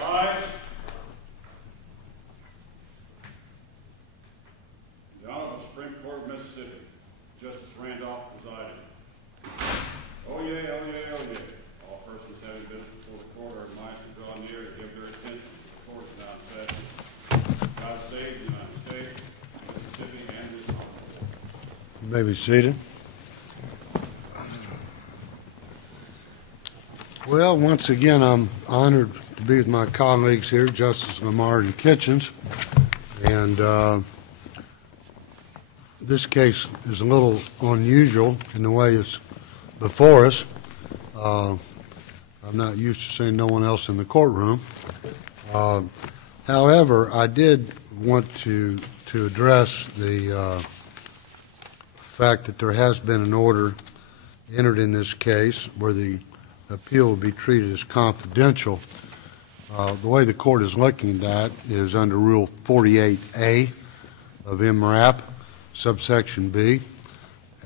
Rise. The Honorable Supreme Court of Mississippi, Justice Randolph presiding. Oh yeah, oh yeah, oh yeah. All persons having business before the court are admonished to draw near and give their attention to the court now in session. God save the United States, Mississippi, and this honorable. You may be seated. Well, once again, I'm honored to be with my colleagues here, Justice Lamar and Kitchens, and this case is a little unusual in the way it's before us. I'm not used to seeing no one else in the courtroom. However, I did want to address the fact that there has been an order entered in this case where the appeal will be treated as confidential. The way the court is looking at that is under Rule 48A of MRAP, subsection B,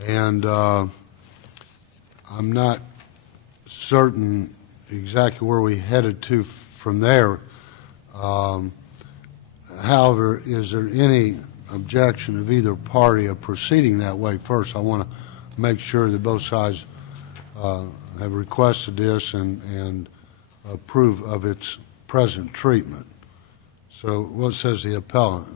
and I'm not certain exactly where we headed to from there. However, is there any objection of either party of proceeding that way? First, I want to make sure that both sides have requested this and approve of its present treatment. So what says the appellant?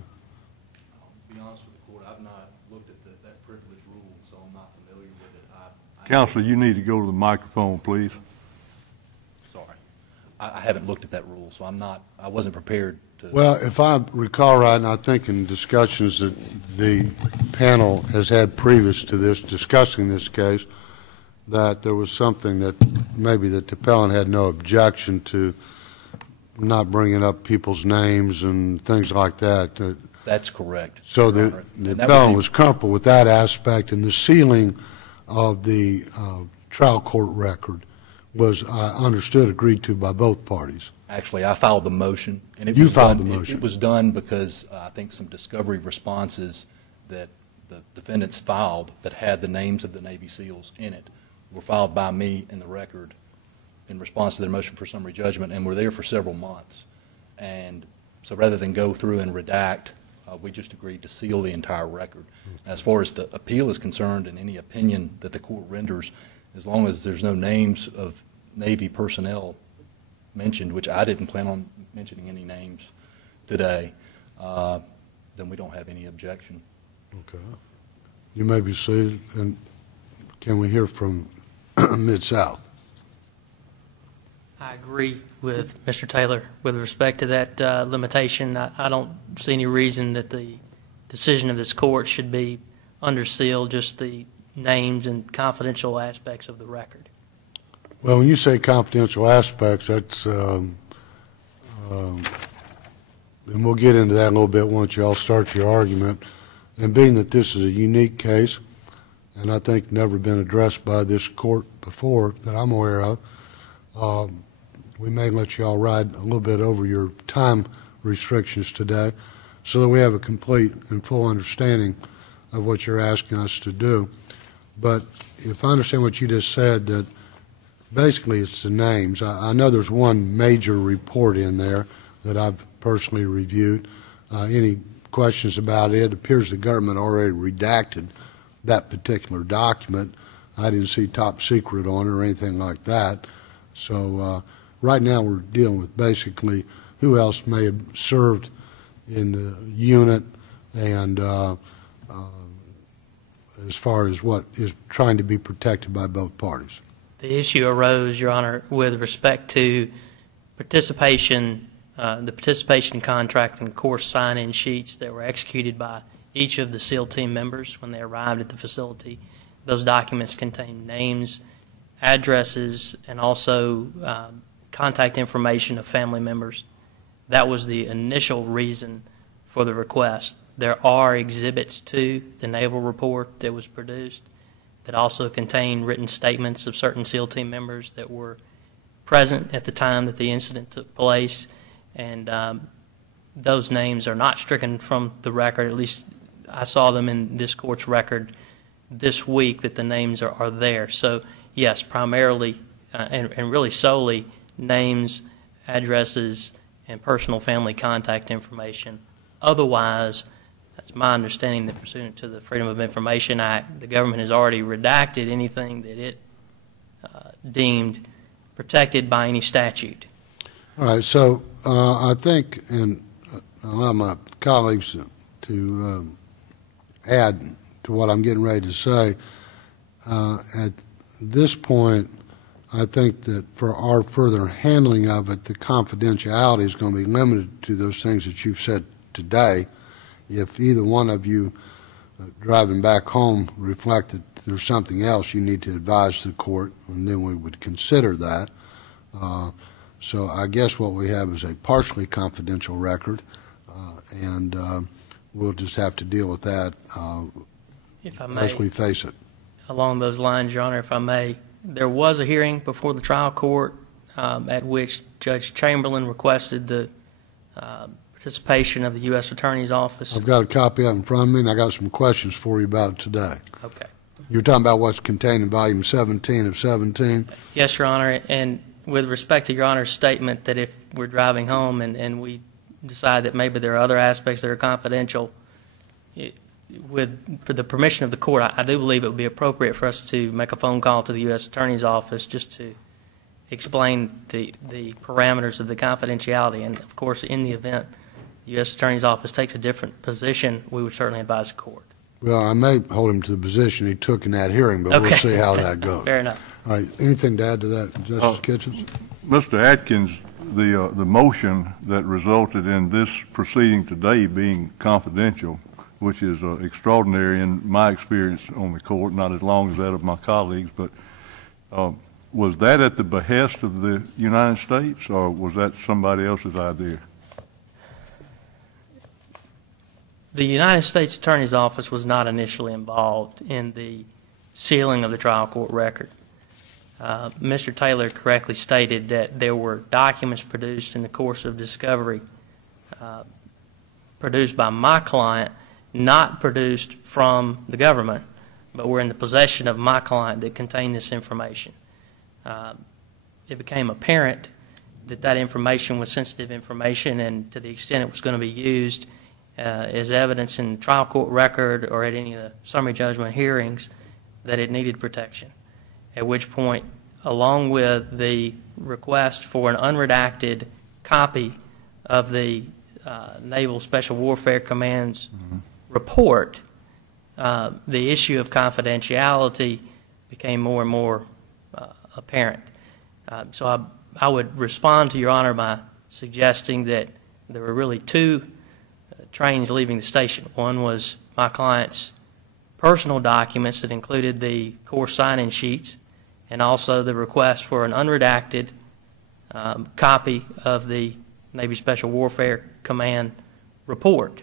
I'll be honest with the court, I've not looked at that privilege rule, so I'm not familiar with it. Counselor, you need to go to the microphone, please. Sorry. I haven't looked at that rule, so I wasn't prepared to. Well, if I recall right, and I think in discussions that the panel has had previous to this, discussing this case, that there was something that maybe the appellant had no objection to not bringing up people's names and things like that. That's correct. So the appellant was comfortable with that aspect, and the sealing of the trial court record was, I understood, agreed to by both parties. Actually, I filed the motion. And you filed the motion. It was done because I think some discovery responses that the defendants filed that had the names of the Navy SEALs in it were filed by me in the record in response to their motion for summary judgment, and were there for several months. And so rather than go through and redact, we just agreed to seal the entire record. As far as the appeal is concerned, and any opinion that the court renders, as long as there's no names of Navy personnel mentioned, which I didn't plan on mentioning any names today, then we don't have any objection. Okay. You may be seated, and can we hear from Mid-South? I agree with Mr. Taylor with respect to that limitation. I don't see any reason that the decision of this court should be under seal, just the names and confidential aspects of the record. Well, when you say confidential aspects, that's, and we'll get into that a little bit once you all start your argument, and being that this is a unique case, and I think never been addressed by this court before that I'm aware of, we may let you all ride a little bit over your time restrictions today so that we have a complete and full understanding of what you're asking us to do. But if I understand what you just said, that basically it's the names. I know there's one major report in there that I've personally reviewed. Any questions about it? It appears the government already redacted that particular document. I didn't see top secret on it or anything like that. So right now we're dealing with basically who else may have served in the unit, and as far as what is trying to be protected by both parties. The issue arose, Your Honor, with respect to participation, the participation contract and course sign-in sheets that were executed by each of the SEAL team members when they arrived at the facility. Those documents contain names, addresses, and also contact information of family members. That was the initial reason for the request. There are exhibits to the naval report that was produced that also contain written statements of certain SEAL team members that were present at the time that the incident took place, and those names are not stricken from the record. At least I saw them in this court's record this week, that the names are there. So yes, primarily and really solely names, addresses, and personal family contact information. Otherwise, that's my understanding that pursuant to the Freedom of Information Act, the government has already redacted anything that it deemed protected by any statute. All right, so I think, and I allow my colleagues to add to what I'm getting ready to say, at this point, I think that for our further handling of it, the confidentiality is going to be limited to those things that you've said today. If either one of you driving back home reflect that there's something else, you need to advise the court, and then we would consider that. So I guess what we have is a partially confidential record, and we'll just have to deal with that If I may, as we face it. along those lines, Your Honor, if I may, there was a hearing before the trial court at which Judge Chamberlain requested the participation of the U.S. Attorney's Office. I've got a copy of it in front of me, and I got some questions for you about it today. Okay. You're talking about what's contained in volume 17 of 17? Yes, Your Honor, and with respect to Your Honor's statement that if we're driving home and we decide that maybe there are other aspects that are confidential, for the permission of the court, I do believe it would be appropriate for us to make a phone call to the U.S. Attorney's Office just to explain the parameters of the confidentiality. And, of course, in the event the U.S. Attorney's Office takes a different position, we would certainly advise the court. Well, I may hold him to the position he took in that hearing, but we'll see how that goes. Fair enough. All right, anything to add to that, Justice Kitchens? Mr. Atkins, the motion that resulted in this proceeding today being confidential, which is extraordinary in my experience on the court, not as long as that of my colleagues, but was that at the behest of the United States, or was that somebody else's idea? The United States Attorney's Office was not initially involved in the sealing of the trial court record. Mr. Taylor correctly stated that there were documents produced in the course of discovery produced by my client, not produced from the government, but were in the possession of my client that contained this information. It became apparent that that information was sensitive information, and to the extent it was going to be used as evidence in the trial court record or at any of the summary judgment hearings, that it needed protection. At which point, along with the request for an unredacted copy of the Naval Special Warfare Command's report, the issue of confidentiality became more and more apparent. So I would respond to Your Honor by suggesting that there were really two trains leaving the station. One was my client's personal documents that included the course sign-in sheets, and also the request for an unredacted copy of the Navy Special Warfare Command report.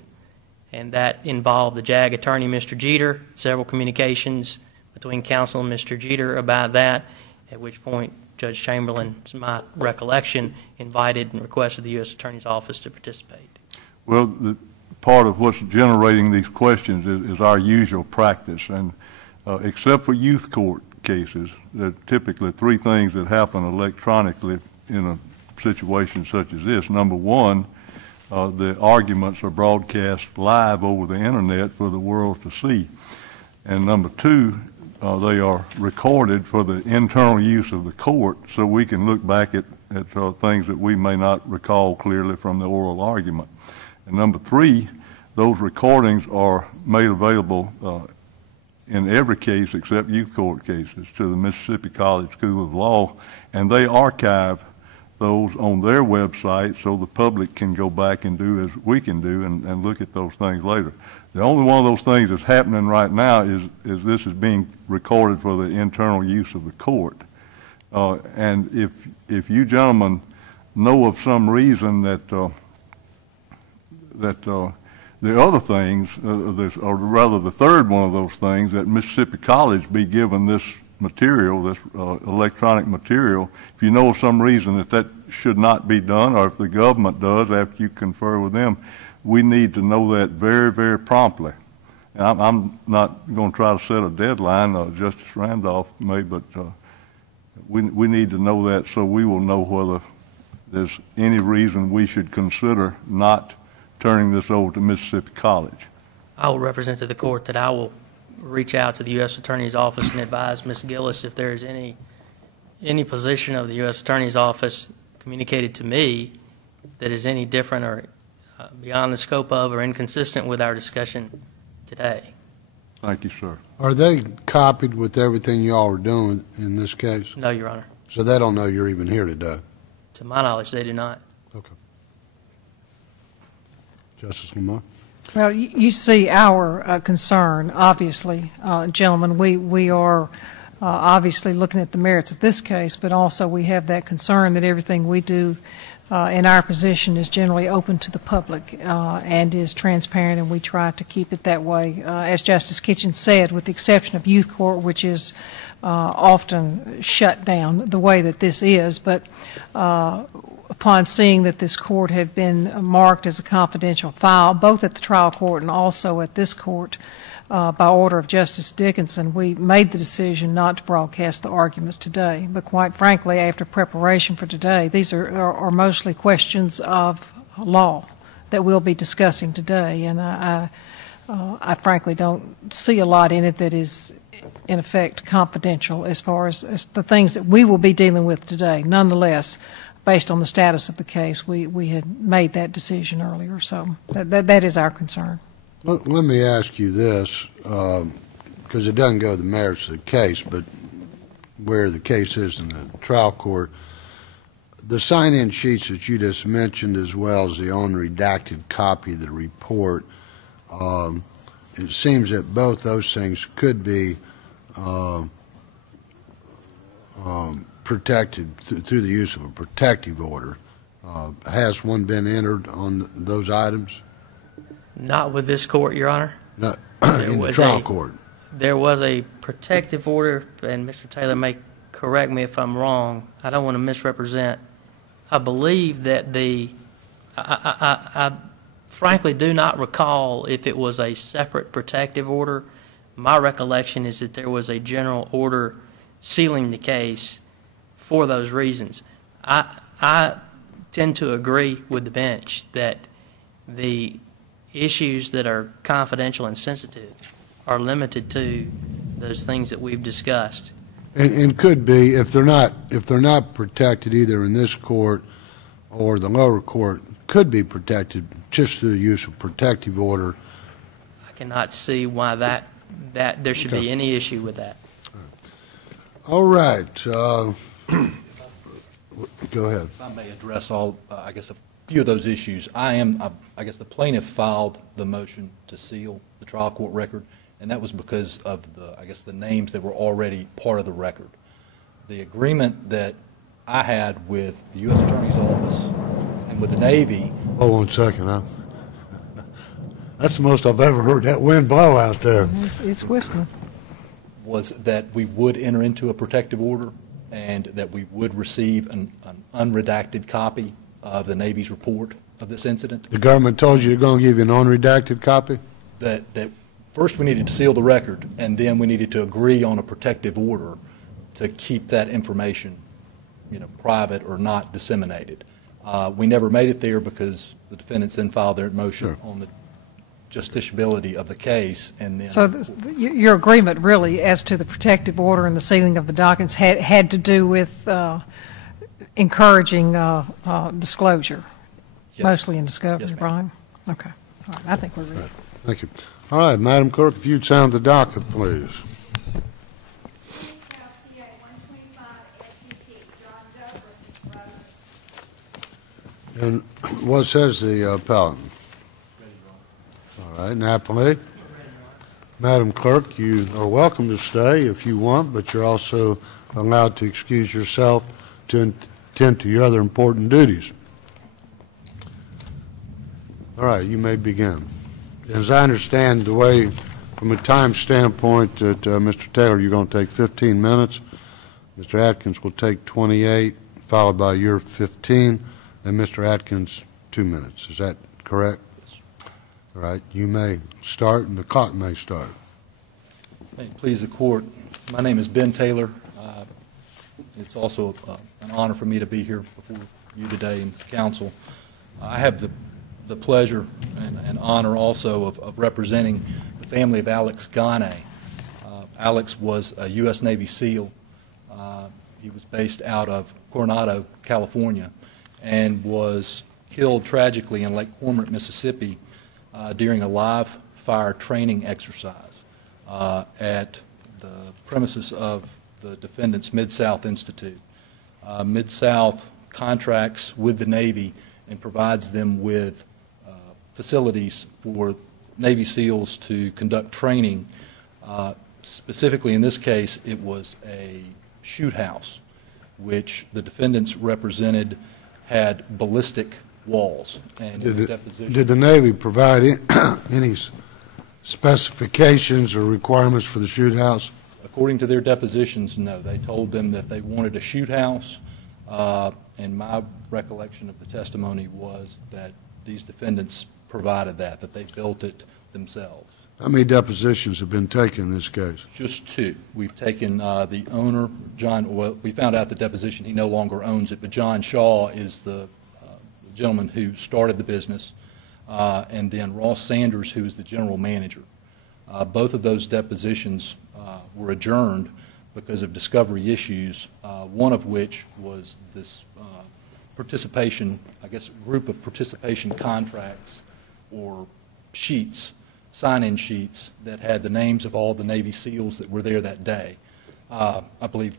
And that involved the JAG attorney, Mr. Jeter, several communications between counsel and Mr. Jeter about that, at which point Judge Chamberlain, to my recollection, invited and requested the U.S. Attorney's Office to participate. Well, part of what's generating these questions is our usual practice, and except for youth court cases, there are typically three things that happen electronically in a situation such as this. Number one, the arguments are broadcast live over the internet for the world to see. And number two, they are recorded for the internal use of the court, so we can look back at things that we may not recall clearly from the oral argument. And number three, those recordings are made available in every case except youth court cases to the Mississippi College School of Law, and they archive those on their website so the public can go back and do as we can do and look at those things later. The only one of those things that's happening right now is this is being recorded for the internal use of the court. And if you gentlemen know of some reason that the other things, or rather the third one of those things, that Mississippi College be given this material, this electronic material, if you know of some reason that should not be done, or if the government does after you confer with them, we need to know that very, very promptly. And I'm not going to try to set a deadline, Justice Randolph may, but we need to know that so we will know whether there's any reason we should consider not turning this over to Mississippi College. I will represent to the court that I will reach out to the U.S. Attorney's Office and advise Ms. Gillis if there is any position of the U.S. Attorney's Office communicated to me that is any different or beyond the scope of or inconsistent with our discussion today. Thank you, sir. Are they copied with everything y'all are doing in this case? No, Your Honor. So they don't know you're even here today? To my knowledge, they do not. Okay. Justice Lamar? Well, you see our concern, obviously, gentlemen. We are obviously looking at the merits of this case, but also we have that concern that everything we do in our position is generally open to the public and is transparent, and we try to keep it that way. As Justice Kitchen said, with the exception of youth court, which is often shut down the way that this is, but upon seeing that this court had been marked as a confidential file, both at the trial court and also at this court, by order of Justice Dickinson, we made the decision not to broadcast the arguments today. But quite frankly, after preparation for today, these are mostly questions of law that we'll be discussing today, and I frankly don't see a lot in it that is, in effect, confidential as far as the things that we will be dealing with today. Nonetheless, based on the status of the case, we had made that decision earlier, so that is our concern. Let me ask you this, because it doesn't go to the merits of the case, but where the case is in the trial court, the sign-in sheets that you just mentioned, as well as the unredacted copy of the report, it seems that both those things could be protected through the use of a protective order. Has one been entered on those items? Not with this court, Your Honor. Not in the trial court. There was a protective order, and Mr. Taylor may correct me if I'm wrong. I don't want to misrepresent. I believe that I frankly do not recall if it was a separate protective order. My recollection is that there was a general order sealing the case for those reasons. I tend to agree with the bench that the issues that are confidential and sensitive are limited to those things that we've discussed. And could be, if they're not protected either in this court or the lower court, could be protected just through the use of protective order. I cannot see why that there should be any issue with that. All right. Go ahead. If I may address I guess, a few of those issues. I guess the plaintiff filed the motion to seal the trial court record, and that was because of the names that were already part of the record. The agreement that I had with the U.S. Attorney's Office and with the Navy. Hold on a second, huh? That's the most I've ever heard that wind blow out there. It's whistling. Was that we would enter into a protective order and that we would receive an unredacted copy of the Navy's report of this incident. The government told you they're going to give you an unredacted copy? That first we needed to seal the record, and then we needed to agree on a protective order to keep that information, private or not disseminated. We never made it there because the defendants then filed their motion on the justiciability of the case, and then. So your agreement really as to the protective order and the sealing of the documents had to do with encouraging disclosure, yes. Mostly in discovery, yes, Brian? Okay. All right. I think we're ready. Right. Thank you. All right, Madam Clerk, if you'd sound the docket, please. And what says the appellant? All right, and Appellee? Madam Clerk, you are welcome to stay if you want, but you're also allowed to excuse yourself to attend to your other important duties. All right, you may begin. As I understand the way, from a time standpoint, that Mr. Taylor, you're going to take 15 minutes. Mr. Atkins will take 28, followed by your 15, and Mr. Atkins 2 minutes. Is that correct? Yes. All right, you may start, and the clock may start. May it please the court. My name is Ben Taylor. It's also an honor for me to be here before you today and counsel. I have the pleasure and honor also of representing the family of Alex Ghane. Alex was a U.S. Navy SEAL. He was based out of Coronado, California, and was killed tragically in Lake Cormorant, Mississippi, during a live fire training exercise at the premises of the defendant's Mid-South Institute. Mid-South contracts with the Navy and provides them with facilities for Navy SEALs to conduct training. Specifically in this case, it was a shoot house, which the defendants represented had ballistic walls. And in the deposition, did the Navy provide any specifications or requirements for the shoot house? according to their depositions, no. They told them that they wanted a shoot house, and my recollection of the testimony was that these defendants provided that they built it themselves. How many depositions have been taken in this case? Just two. We've taken the owner, John, well, we found out the deposition, he no longer owns it, but John Shaw is the gentleman who started the business, and then Ross Sanders, who is the general manager. Both of those depositions were adjourned because of discovery issues, one of which was this participation, I guess, group of participation contracts or sheets, sign-in sheets that had the names of all the Navy SEALs that were there that day. I believe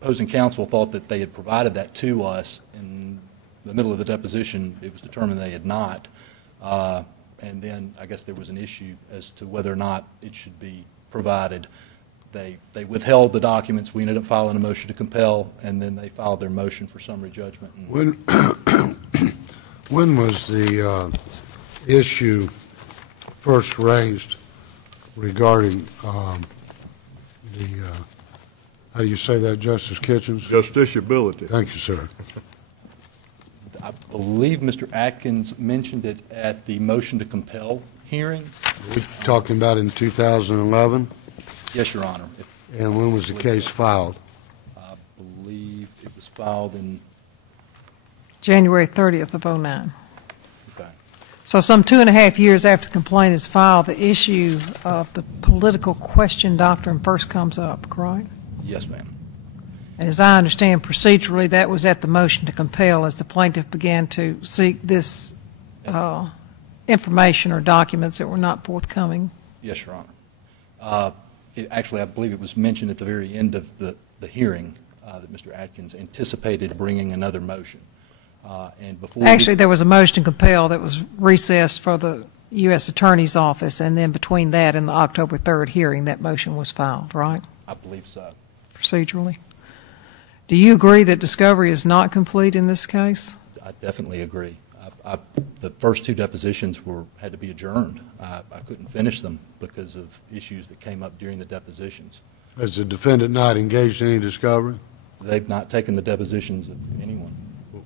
opposing counsel thought that they had provided that to us. In the middle of the deposition, it was determined they had not. And then I guess there was an issue as to whether or not it should be provided. They withheld the documents. We ended up filing a motion to compel, and then they filed their motion for summary judgment. When was the issue first raised regarding the, how do you say that, Justice Kitchens? Justiciability. Thank you, sir. I believe Mr. Atkins mentioned it at the motion to compel hearing. Are we talking about in 2011? Yes, Your Honor. And when was the case filed? I believe it was filed in, January 30th of '09. okay. So some 2.5 years after the complaint is filed, the issue of the political question doctrine first comes up, correct? Yes, ma'am. And as I understand procedurally, that was at the motion to compel as the plaintiff began to seek this information or documents that were not forthcoming. Yes, Your Honor. Actually, I believe it was mentioned at the very end of the hearing that Mr. Atkins anticipated bringing another motion. And before Actually, there was a motion to compel that was recessed for the U.S. Attorney's Office, and then between that and the October 3rd hearing, that motion was filed, right? I believe so. Procedurally. Do you agree that discovery is not complete in this case? I definitely agree. The first two depositions had to be adjourned. I couldn't finish them because of issues that came up during the depositions. Has the defendant not engaged in any discovery? They've not taken the depositions of anyone.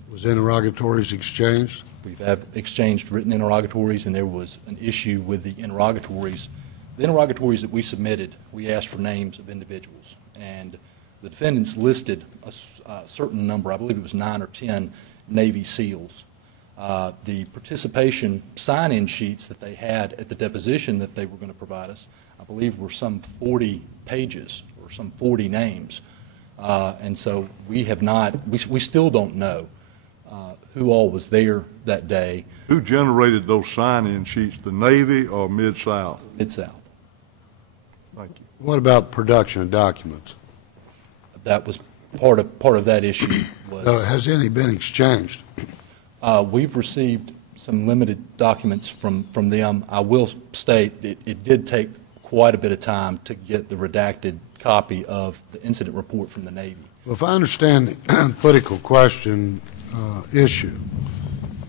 Was interrogatories exchanged? We've exchanged written interrogatories, and there was an issue with the interrogatories. The interrogatories that we submitted, we asked for names of individuals, and the defendants listed a certain number, I believe it was 9 or 10 Navy SEALs. The participation sign-in sheets that they had at the deposition that they were going to provide us, I believe were some 40 pages or some 40 names. And so we have not, we still don't know who all was there that day. Who generated those sign-in sheets, the Navy or Mid-South? Mid-South. Thank you. What about production of documents? That was part of that issue. Has any been exchanged? We've received some limited documents from them. I will state it did take quite a bit of time to get the redacted copy of the incident report from the Navy. Well, if I understand the political question issue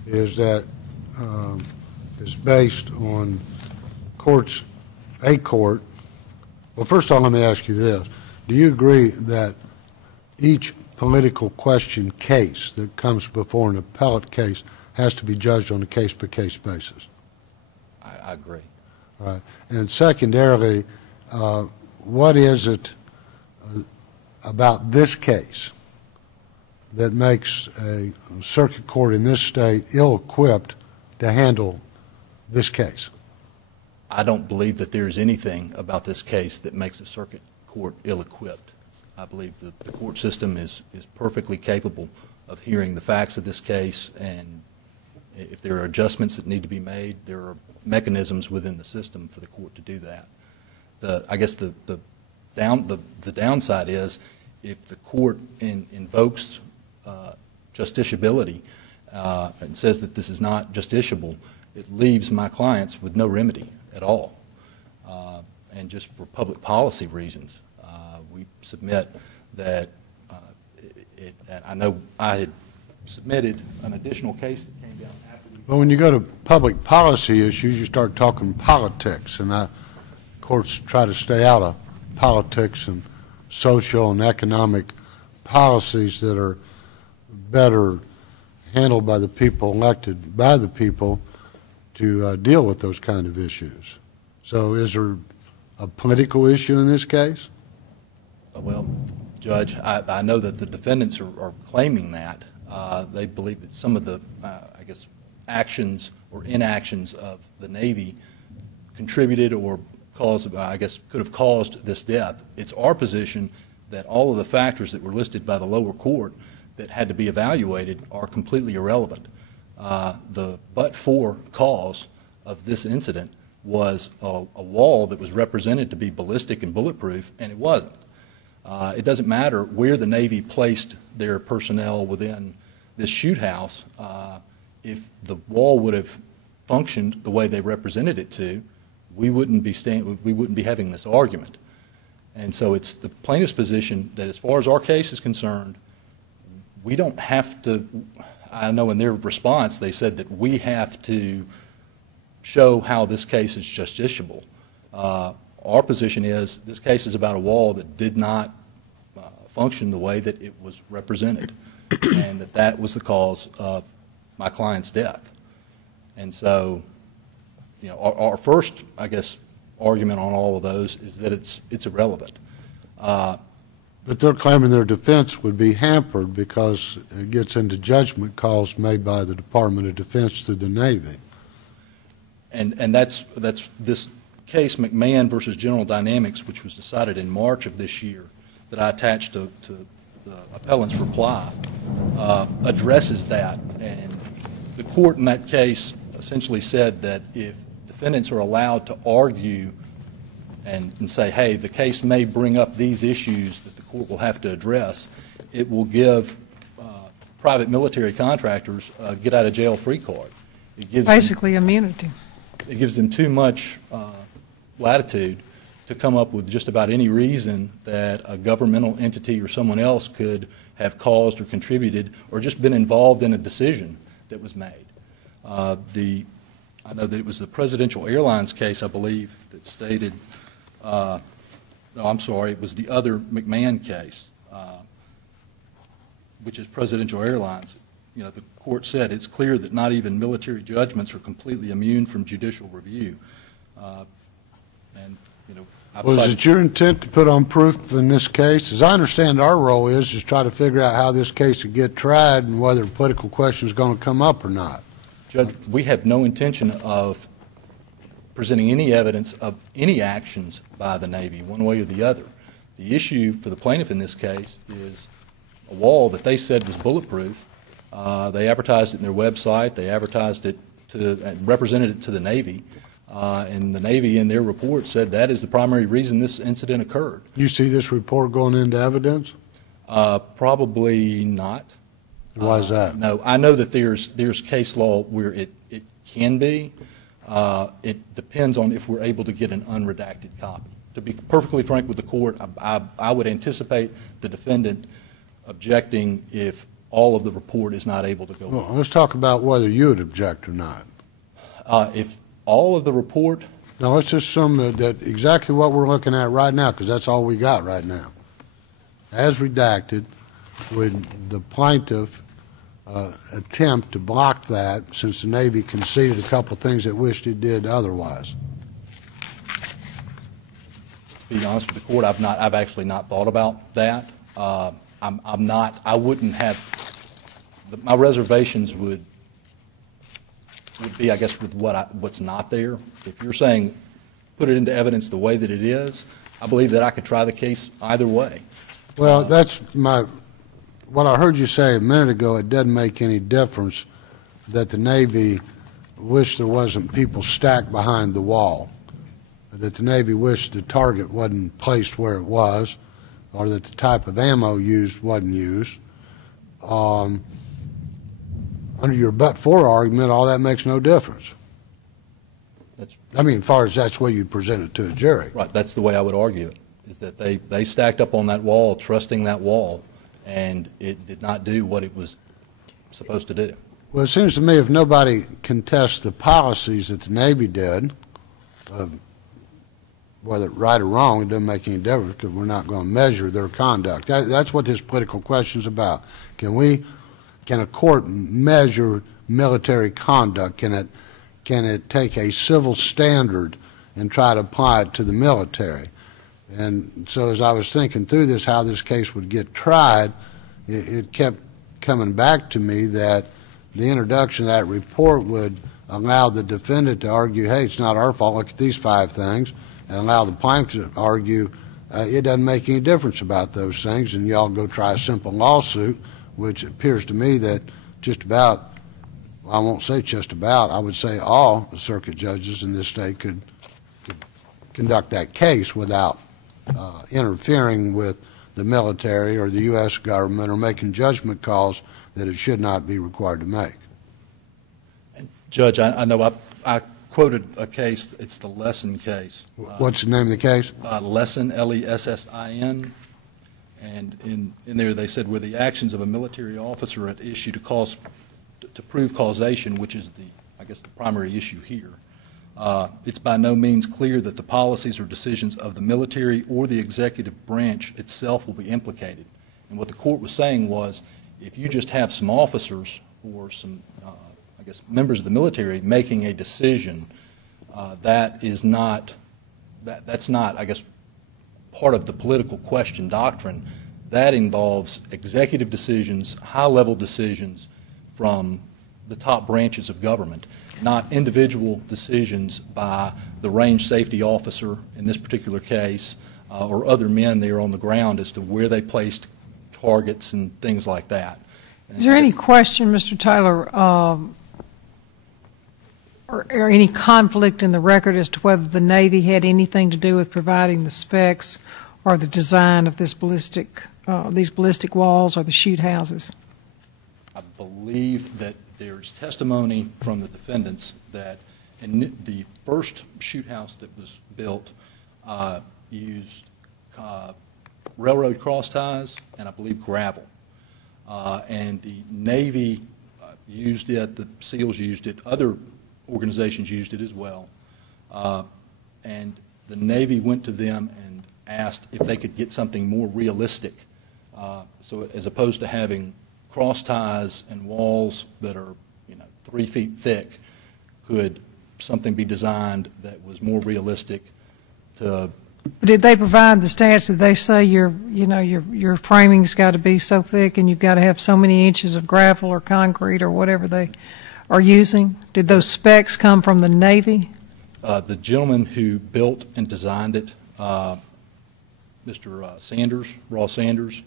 is that is based on a court. Well, first of all, let me ask you this. Do you agree that each political question case that comes before an appellate case has to be judged on a case-by-case basis? I agree. All right. And secondarily, what is it about this case that makes a circuit court in this state ill-equipped to handle this case? I don't believe that there's anything about this case that makes a circuit court ill-equipped. I believe that the court system is perfectly capable of hearing the facts of this case, and if there are adjustments that need to be made, there are mechanisms within the system for the court to do that. I guess the downside is if the court invokes justiciability and says that this is not justiciable, it leaves my clients with no remedy at all. And just for public policy reasons, we submit that and I know I had submitted an additional case that came down after we... Well, when you go to public policy issues, you start talking politics, and courts try to stay out of politics and social and economic policies that are better handled by the people, elected by the people, to deal with those kind of issues. So is there a political issue in this case? Well, Judge, I know that the defendants are claiming that. They believe that some of the, I guess, actions or inactions of the Navy contributed or caused, I guess, could have caused this death. It's our position that all of the factors that were listed by the lower court that had to be evaluated are completely irrelevant. The but-for cause of this incident was a wall that was represented to be ballistic and bulletproof, and it wasn't. It doesn't matter where the Navy placed their personnel within this shoot house. If the wall would have functioned the way they represented it to, we wouldn't be having this argument. And so it's the plaintiff's position that as far as our case is concerned, we don't have to, I know in their response they said that we have to show how this case is justiciable. Our position is this case is about a wall that did not function the way that it was represented, and that was the cause of my client's death. And so, you know, our first, I guess, argument on all of those is that it's irrelevant. But they're claiming their defense would be hampered because it gets into judgment calls made by the Department of Defense through the Navy. And that's this case, McMahon versus General Dynamics, which was decided in March of this year, that I attached to the appellant's reply, addresses that. And the court in that case essentially said that if defendants are allowed to argue and say, hey, the case may bring up these issues that the court will have to address, it will give private military contractors a get-out-of-jail-free card. It gives basically immunity. It gives them too much latitude to come up with just about any reason that a governmental entity or someone else could have caused or contributed or just been involved in a decision that was made. I know that it was the Presidential Airlines case, I believe, that stated, no, I'm sorry, it was the other McMahon case, which is Presidential Airlines. You know, the court said it's clear that not even military judgments are completely immune from judicial review. And, you know, Was it your intent to put on proof in this case? As I understand, our role is try to figure out how this case would get tried and whether a political question is going to come up or not. Judge, we have no intention of presenting any evidence of any actions by the Navy, one way or the other. The issue for the plaintiff in this case is a wall that they said was bulletproof. They advertised it in their website. They advertised it and represented it to the Navy. And the Navy in their report said that is the primary reason this incident occurred. You see this report going into evidence? Probably not. Why is that? No, I know that there's case law where it can be. It depends on if we're able to get an unredacted copy. To be perfectly frank with the court, I would anticipate the defendant objecting if all of the report is not able to go on. Well, let's talk about whether you would object or not. If all of the report... Now, let's assume that exactly what we're looking at right now, because that's all we got right now. As redacted, would the plaintiff attempt to block that since the Navy conceded a couple things it wished it did otherwise? To be honest with the court, I've actually not thought about that. I'm not, I wouldn't have, my reservations would be, I guess, with what's not there. If you're saying put it into evidence the way that it is, I believe that I could try the case either way. Well, that's what I heard you say a minute ago. It doesn't make any difference that the Navy wished there wasn't people stacked behind the wall, that the Navy wished the target wasn't placed where it was, or that the type of ammo used wasn't used. Under your but-for argument, all that makes no difference. As far as that's the way you present it to a jury. Right, that's the way I would argue it, is that they stacked up on that wall, trusting that wall, and it did not do what it was supposed to do. Well, it seems to me if nobody contests the policies that the Navy did, whether right or wrong, it doesn't make any difference because we're not going to measure their conduct. That's what this political question is about. Can a court measure military conduct? Can it take a civil standard and try to apply it to the military? And so as I was thinking through this, how this case would get tried, it kept coming back to me that the introduction of that report would allow the defendant to argue, hey, it's not our fault, look at these 5 things, and allow the plaintiff to argue, it doesn't make any difference about those things, and y'all go try a simple lawsuit, which appears to me that just about, well, I won't say just about, I would say all the circuit judges in this state could conduct that case without interfering with the military or the U.S. government or making judgment calls that it should not be required to make. And Judge, I know I quoted a case, it's the Lesson case. What's the name of the case? Lesson, Lessin, and in there they said where the actions of a military officer at issue to prove causation, which is I guess the primary issue here, it's by no means clear that the policies or decisions of the military or the executive branch itself will be implicated. And what the court was saying was, if you just have some officers or some, I guess, members of the military making a decision, that's not, I guess, part of the political question doctrine. That involves executive decisions, high-level decisions from the top branches of government, not individual decisions by the range safety officer in this particular case or other men there on the ground as to where they placed targets and things like that. Is there any question, Mr. Tyler, or any conflict in the record as to whether the Navy had anything to do with providing the specs or the design of these ballistic walls or the shoot houses? I believe that there's testimony from the defendants that in the first shoot house that was built used railroad cross ties and I believe gravel. And the Navy used it, the SEALs used it, other organizations used it as well. And the Navy went to them and asked if they could get something more realistic. So as opposed to having cross ties and walls that are 3 feet thick, could something be designed that was more realistic to... Did they provide the stats? Did they say your framing's got to be so thick and you've got to have so many inches of gravel or concrete or whatever they are using? Did those specs come from the Navy? The gentleman who built and designed it, Mr. Sanders, Ross Sanders,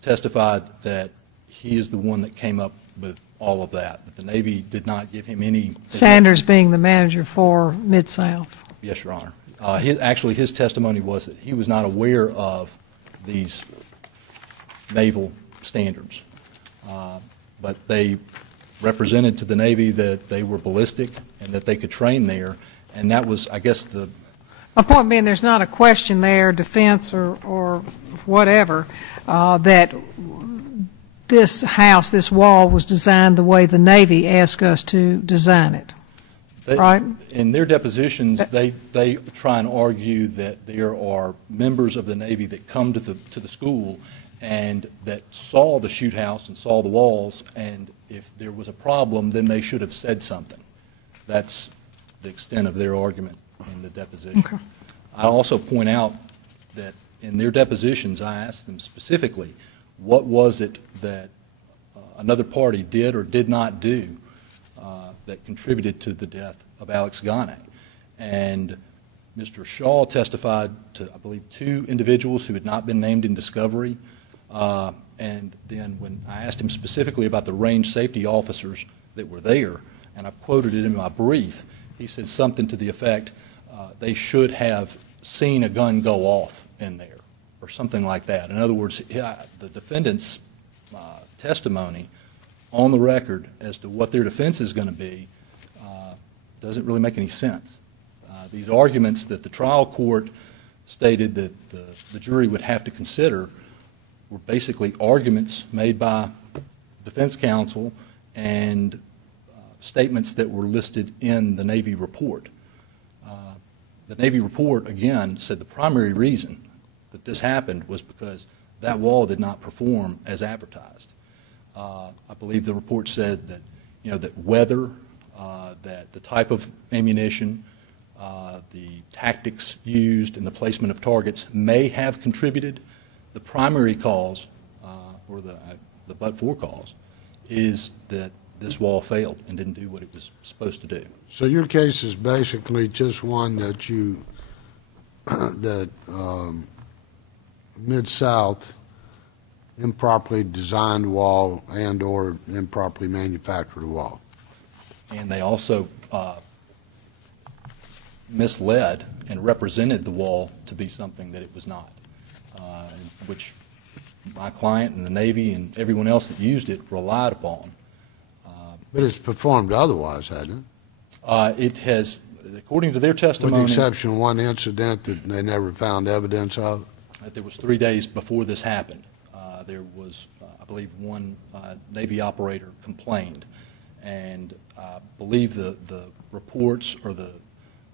testified that he is the one that came up with all of that. That the Navy did not give him any... Sanders being the manager for Mid-South. Yes, Your Honor. Actually, his testimony was that he was not aware of these naval standards. But they represented to the Navy that they were ballistic and that they could train there. And that was, I guess, the... My point being, there's not a question there, defense or whatever, that this house, this wall, was designed the way the Navy asked us to design it. Right? In their depositions, they try and argue that there are members of the Navy that come to the school and that saw the shoot house and saw the walls, and if there was a problem, then they should have said something. That's the extent of their argument in the deposition. Okay. I also point out that in their depositions, I asked them specifically, what was it that another party did or did not do that contributed to the death of Alex Ghane. And Mr. Shaw testified to, I believe, 2 individuals who had not been named in discovery. And then when I asked him specifically about the range safety officers that were there, and I've quoted it in my brief, he said something to the effect, they should have seen a gun go off in there, or something like that. In other words, the defendant's testimony on the record as to what their defense is going to be doesn't really make any sense. These arguments that the trial court stated that the jury would have to consider were basically arguments made by defense counsel and statements that were listed in the Navy report. The Navy report, again, said the primary reason that this happened was because that wall did not perform as advertised. I believe the report said that, that weather, that the type of ammunition, the tactics used, and the placement of targets may have contributed. The primary cause, or the but-for cause, is that this wall failed and didn't do what it was supposed to do. So your case is basically just one that Mid-South improperly designed wall and or improperly manufactured a wall. And they also misled and represented the wall to be something that it was not, which my client and the Navy and everyone else that used it relied upon. But it's performed otherwise, hasn't it? It has, according to their testimony, with the exception of one incident that they never found evidence of. There was 3 days before this happened. There was, I believe, one Navy operator complained, and I believe the reports or the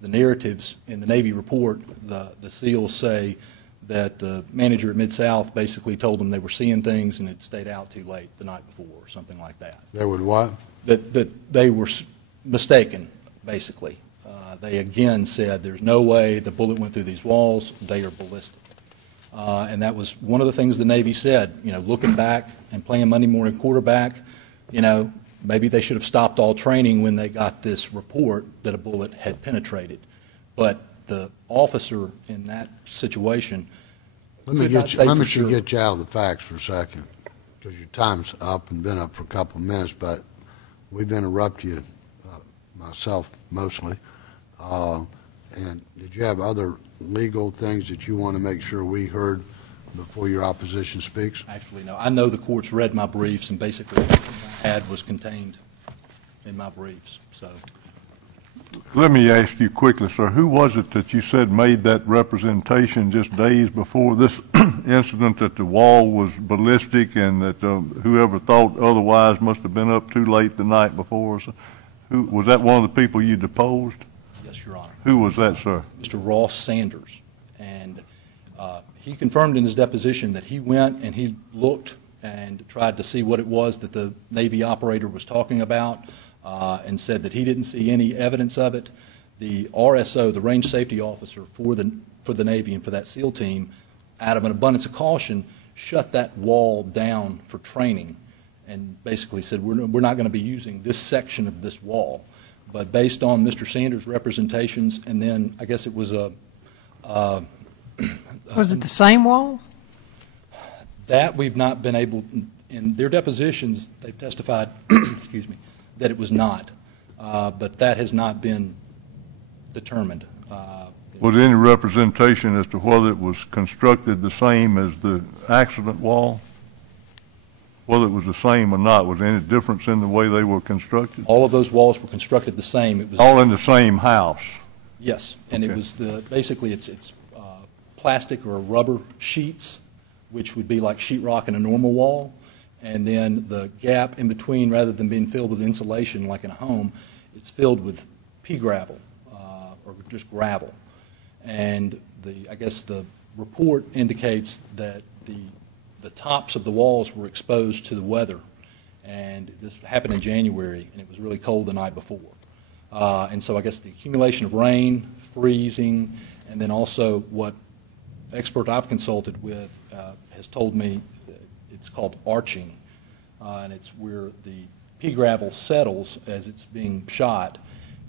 narratives in the Navy report, the SEALs say that the manager at Mid-South basically told them they were seeing things and had stayed out too late the night before or something like that. They would what? That they were mistaken, basically. They again said there's no way the bullet went through these walls, they are ballistic. And that was one of the things the Navy said, looking back and playing Monday morning quarterback, maybe they should have stopped all training when they got this report that a bullet had penetrated. But the officer in that situation Let me get you out of the facts for a second, because your time's up and been up for a couple of minutes, but we've interrupted you, myself mostly. And did you have other legal things that you want to make sure we heard before your opposition speaks? Actually, no. I know the court's read my briefs, and basically everything I had was contained in my briefs. So, let me ask you quickly, sir, who was it that you said made that representation just days before this incident that the wall was ballistic and that whoever thought otherwise must have been up too late the night before? So, was that one of the people you deposed? Yes, Your Honor. Who was that, sir? Mr. Ross Sanders. And he confirmed in his deposition that he went and he looked and tried to see what it was that the Navy operator was talking about, and said that he didn't see any evidence of it. The RSO, the range safety officer for the Navy and for that SEAL team, out of an abundance of caution, shut that wall down for training and basically said, we're not going to be using this section of this wall. But based on Mr. Sanders' representations, and then I guess it was a... was it the same wall? That we've not been able, in their depositions, they've testified, excuse me, that it was not. But that has not been determined. Was there any representation as to whether it was constructed the same as the accident wall? Whether it was the same or not, was there any difference in the way they were constructed? All of those walls were constructed the same. It was all in the same house? Yes, and okay. It was basically it's plastic or rubber sheets, which would be like sheetrock in a normal wall, and then the gap in between, rather than being filled with insulation like in a home, it's filled with pea gravel or just gravel. And I guess the report indicates that the tops of the walls were exposed to the weather, and this happened in January, and it was really cold the night before. And so I guess the accumulation of rain, freezing, and then also what expert I've consulted with has told me that it's called arching, and it's where the pea gravel settles as it's being shot,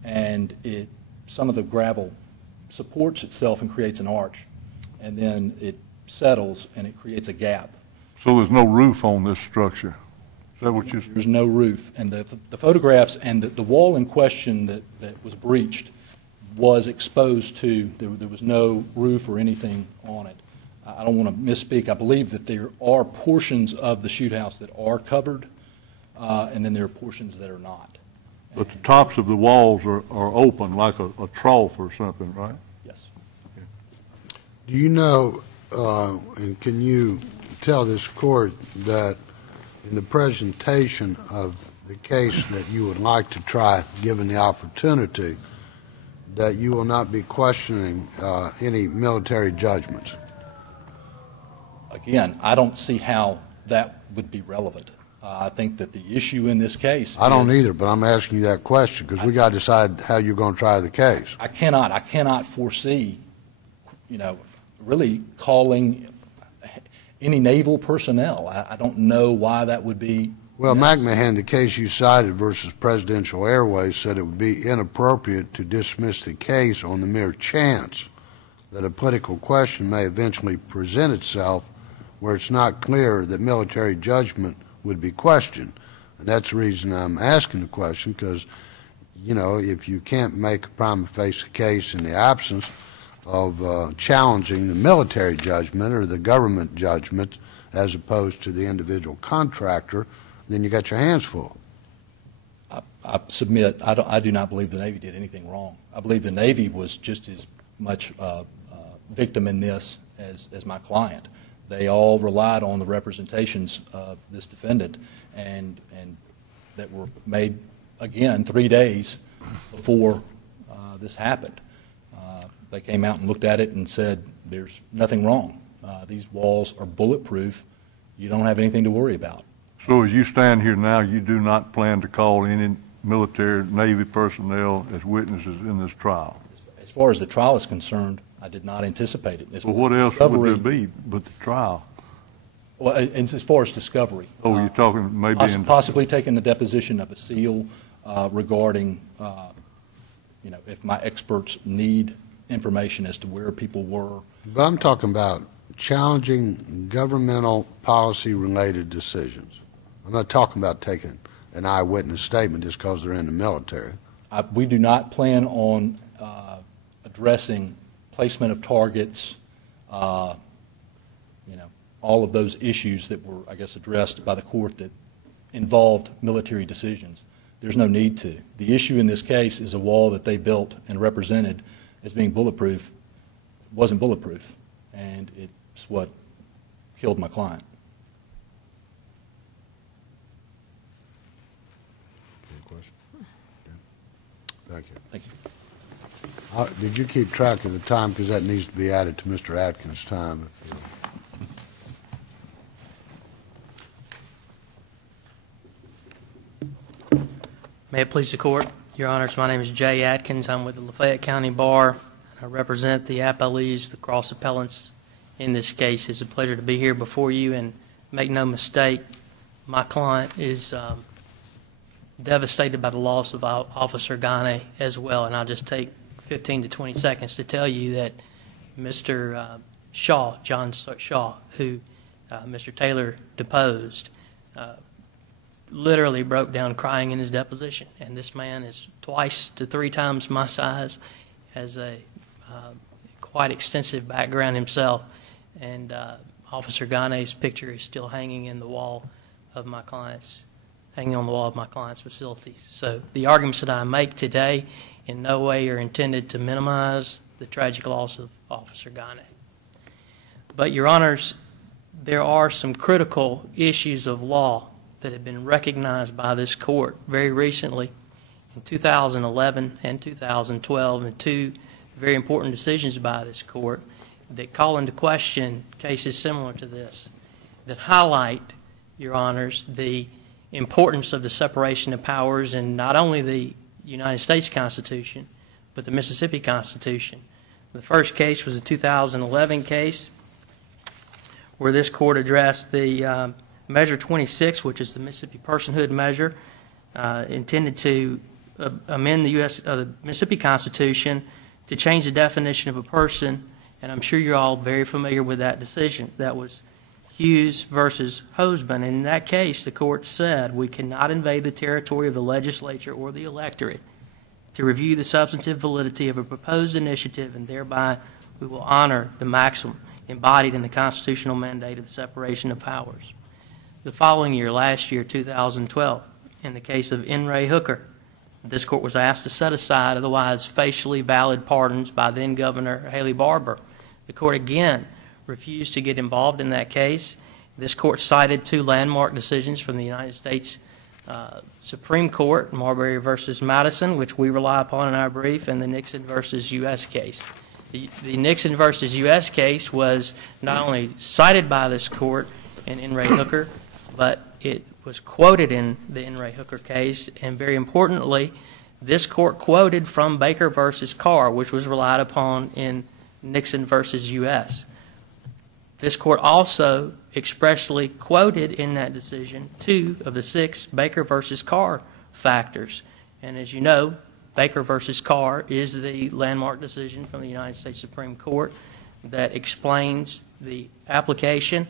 and some of the gravel supports itself and creates an arch, and then it settles and it creates a gap. So there's no roof on this structure? Is that what you... There's no roof, and the photographs and the wall in question that was breached was exposed to, there was no roof or anything on it. I don't want to misspeak. I believe that there are portions of the shoot house that are covered, and then there are portions that are not. But the tops of the walls are open, like a trough or something, right? Yes. Do you know, and can you tell this court that in the presentation of the case that you would like to try, given the opportunity, that you will not be questioning any military judgments? Again, I don't see how that would be relevant. I think that the issue in this case I don't either, but I'm asking you that question because we got to decide how you're going to try the case. I cannot foresee, really calling any naval personnel. I don't know why that would be. Well, McMahon, the case you cited versus Presidential Airways, said it would be inappropriate to dismiss the case on the mere chance that a political question may eventually present itself where it's not clear that military judgment would be questioned. And that's the reason I'm asking the question, because, if you can't make a prima facie case in the absence of challenging the military judgment or the government judgment as opposed to the individual contractor, then you got your hands full. I submit, I do not believe the Navy did anything wrong. I believe the Navy was just as much victim in this as my client. They all relied on the representations of this defendant and that were made, again, 3 days before this happened. They came out and looked at it and said, there's nothing wrong. These walls are bulletproof. You don't have anything to worry about. So as you stand here now, you do not plan to call any military, Navy personnel as witnesses in this trial? As far as the trial is concerned, I did not anticipate it. Well, what else would there be but the trial? Well, and as far as discovery. Oh, you're talking maybe possibly taking the deposition of a SEAL regarding, if my experts need information as to where people were. But I'm talking about challenging governmental policy-related decisions. I'm not talking about taking an eyewitness statement just because they're in the military. We do not plan on addressing placement of targets, all of those issues that were, I guess, addressed by the court that involved military decisions. There's no need to. The issue in this case is a wall that they built and represented as being bulletproof. It wasn't bulletproof, and it's what killed my client. Any question? Thank you. Thank you. Did you keep track of the time? Because that needs to be added to Mr. Atkins' time. May it please the Court, Your Honors, my name is Jay Atkins. I'm with the Lafayette County Bar. I represent the Appellees, the cross appellants in this case. It's a pleasure to be here before you, and make no mistake, my client is devastated by the loss of Officer Ghane as well, and I'll just take 15 to 20 seconds to tell you that Mr. Shaw, John Shaw, who Mr. Taylor deposed, literally broke down crying in his deposition. And this man is 2 to 3 times my size, has a quite extensive background himself, and Officer Ghane's picture is still hanging in the wall of my client's, hanging on the wall of my client's facilities. So the arguments that I make today in no way are intended to minimize the tragic loss of Officer Ghane. But, Your Honors, there are some critical issues of law that have been recognized by this court very recently in 2011 and 2012, and 2 very important decisions by this court that call into question cases similar to this, that highlight, Your Honors, the importance of the separation of powers in not only the United States Constitution, but the Mississippi Constitution. The first case was a 2011 case where this court addressed the Measure 26, which is the Mississippi Personhood Measure, intended to amend the Mississippi Constitution to change the definition of a person, and I'm sure you're all very familiar with that decision. That was Hughes versus Hosbin. In that case, the court said we cannot invade the territory of the legislature or the electorate to review the substantive validity of a proposed initiative, and thereby we will honor the maxim embodied in the constitutional mandate of the separation of powers. The following year, last year, 2012, in the case of N. Ray Hooker, this court was asked to set aside otherwise facially valid pardons by then Governor Haley Barbour. The court again refused to get involved in that case. This court cited two landmark decisions from the United States Supreme Court, Marbury versus Madison, which we rely upon in our brief, and the Nixon versus U.S. case. The Nixon versus U.S. case was not only cited by this court in N. Ray Hooker, but it was quoted in the N. Ray Hooker case, and very importantly, this court quoted from Baker versus Carr, which was relied upon in Nixon versus U.S. This court also expressly quoted in that decision 2 of the 6 Baker versus Carr factors. And as you know, Baker versus Carr is the landmark decision from the United States Supreme Court that explains the application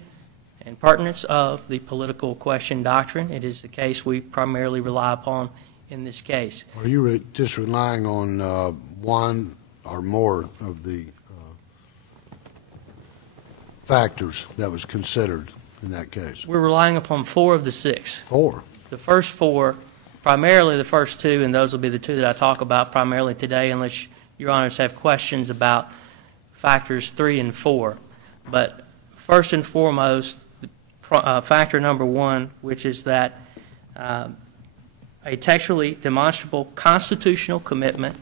and pertinence of the political question doctrine. It is the case we primarily rely upon in this case. Are you just relying on one or more of the factors that was considered in that case? We're relying upon 4 of the 6. 4? The first 4, primarily the first 2, and those will be the 2 that I talk about primarily today, unless your honors have questions about factors 3 and 4. But first and foremost, factor number 1, which is that a textually demonstrable constitutional commitment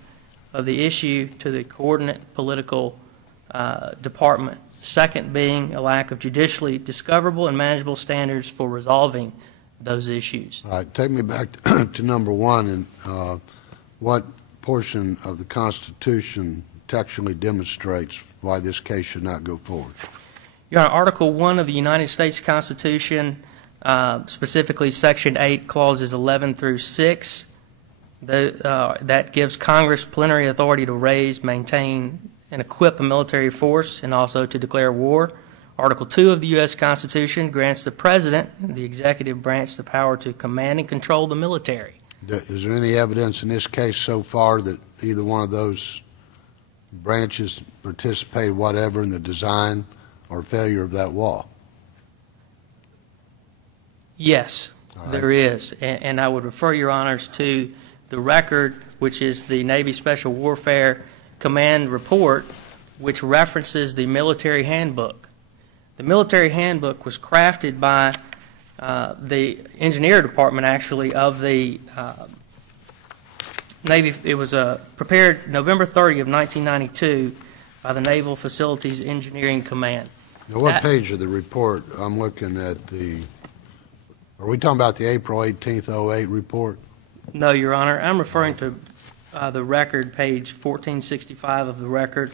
of the issue to the coordinate political department. Second being a lack of judicially discoverable and manageable standards for resolving those issues. All right, take me back to number 1, and what portion of the Constitution textually demonstrates why this case should not go forward? Your Honor, Article 1 of the United States Constitution, specifically Section 8, Clauses 11 through 6, that gives Congress plenary authority to raise, maintain, and equip a military force, and also to declare war. Article 2 of the U.S. Constitution grants the President, the executive branch, the power to command and control the military. Is there any evidence in this case so far that either one of those branches participated whatever in the design or failure of that wall? Yes, right. There is. And I would refer your honors to the record, which is the Navy Special Warfare Command report, which references the military handbook. The military handbook was crafted by the engineer department, actually, of the Navy. It was prepared November 30 of 1992 by the Naval Facilities Engineering Command. Now, what page of the report? I'm looking at the, are we talking about the April 18th, 08 report? No, Your Honor. I'm referring to the record, page 1465 of the record,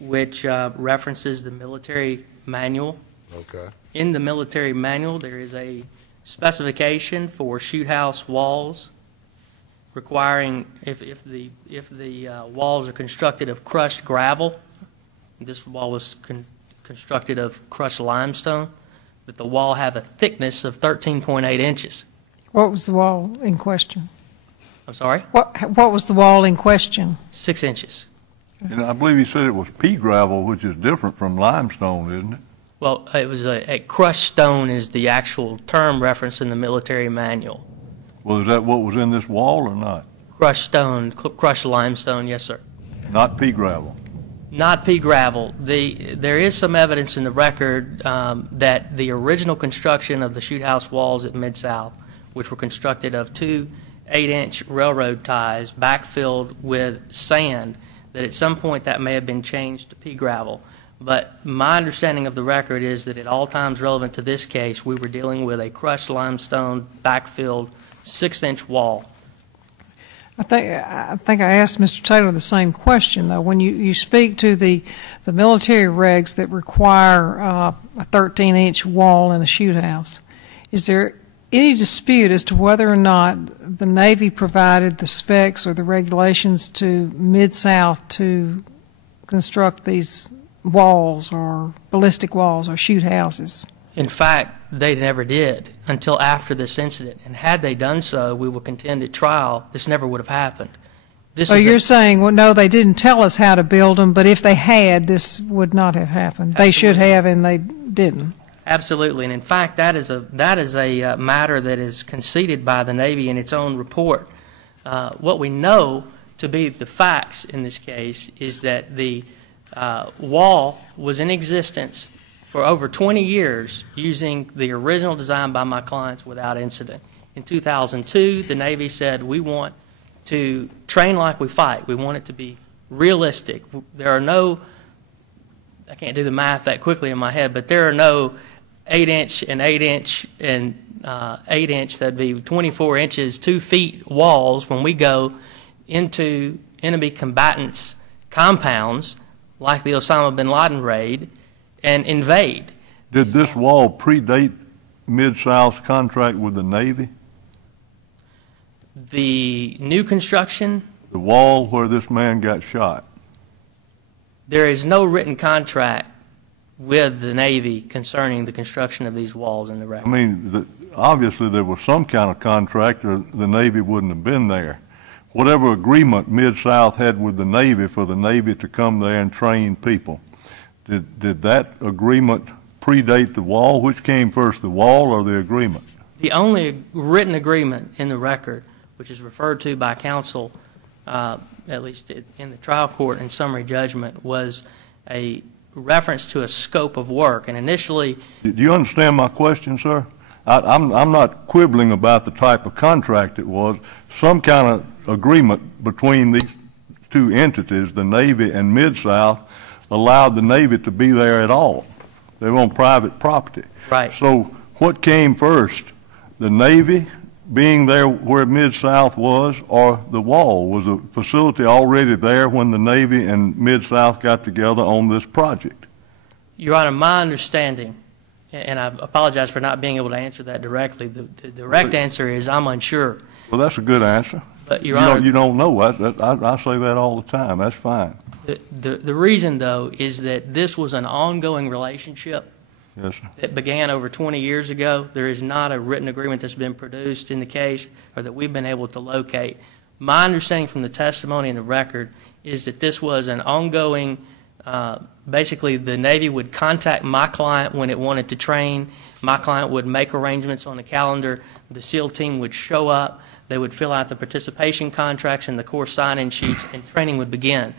which references the military manual. Okay. In the military manual, there is a specification for shoot house walls requiring, if the walls are constructed of crushed gravel, this wall was constructed of crushed limestone, that the wall have a thickness of 13.8 inches. What was the wall in question? I'm sorry? What was the wall in question? 6 inches. And I believe he said it was pea gravel, which is different from limestone, isn't it? Well, it was a crushed stone is the actual term referenced in the military manual. Well, is that what was in this wall or not? Crushed stone, crushed limestone, yes, sir. Not pea gravel? Not pea gravel. There is some evidence in the record that the original construction of the shoot house walls at Mid-South, which were constructed of 2 8-inch railroad ties backfilled with sand, that at some point that may have been changed to pea gravel. But my understanding of the record is that at all times relevant to this case, we were dealing with a crushed limestone backfilled 6-inch wall. I think I asked Mr. Taylor the same question, though. When you speak to the military regs that require a 13-inch wall in a shoot house, Is there any dispute as to whether or not the Navy provided the specs or the regulations to Mid-South to construct these walls or ballistic walls or shoot houses? In fact, they never did until after this incident. And had they done so, we will contend at trial, this never would have happened. So you're saying, well, no, they didn't tell us how to build them, but if they had, this would not have happened. Absolutely. They should have, and they didn't. Absolutely. And in fact, that is a matter that is conceded by the Navy in its own report. What we know to be the facts in this case is that the wall was in existence for over 20 years using the original design by my clients without incident. In 2002, the Navy said, we want to train like we fight. We want it to be realistic. There are no, I can't do the math that quickly in my head, but there are no 8-inch and 8-inch and 8-inch, that'd be 24 inches, 2 feet walls when we go into enemy combatants' compounds like the Osama bin Laden raid and invade. Did this wall predate Mid-South's contract with the Navy? The new construction? The wall where this man got shot? There is no written contract with the Navy concerning the construction of these walls in the record. I mean, obviously there was some kind of contract or the Navy wouldn't have been there. Whatever agreement Mid-South had with the Navy for the Navy to come there and train people, did that agreement predate the wall? Which came first, the wall or the agreement? The only written agreement in the record, which is referred to by counsel, at least in the trial court in summary judgment, was a reference to a scope of work. And initially... Do you understand my question, sir? I'm not quibbling about the type of contract it was. Some kind of agreement between these two entities, the Navy and Mid-South, allowed the Navy to be there at all. They were on private property. Right. So what came first? The Navy being there where Mid-South was, or the wall? Was the facility already there when the Navy and Mid-South got together on this project? Your Honor, my understanding, and I apologize for not being able to answer that directly, the direct answer is I'm unsure. Well, that's a good answer. But Your Honor, you don't know. I say that all the time. That's fine. The reason, though, is that this was an ongoing relationship. Yes, sir. It began over 20 years ago. There is not a written agreement that's been produced in the case or that we've been able to locate. My understanding from the testimony and the record is that this was an ongoing, basically the Navy would contact my client when it wanted to train. My client would make arrangements on the calendar. The SEAL team would show up. They would fill out the participation contracts and the course sign-in sheets, and training would begin.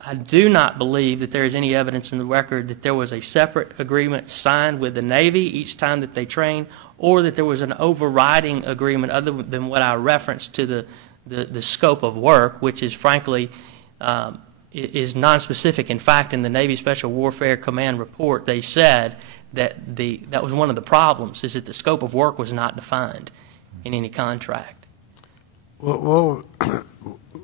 I do not believe that there is any evidence in the record that there was a separate agreement signed with the Navy each time that they trained, or that there was an overriding agreement other than what I referenced to the scope of work, which is frankly is nonspecific. In fact, in the Navy Special Warfare Command report, they said that that was one of the problems, is that the scope of work was not defined in any contract. Well,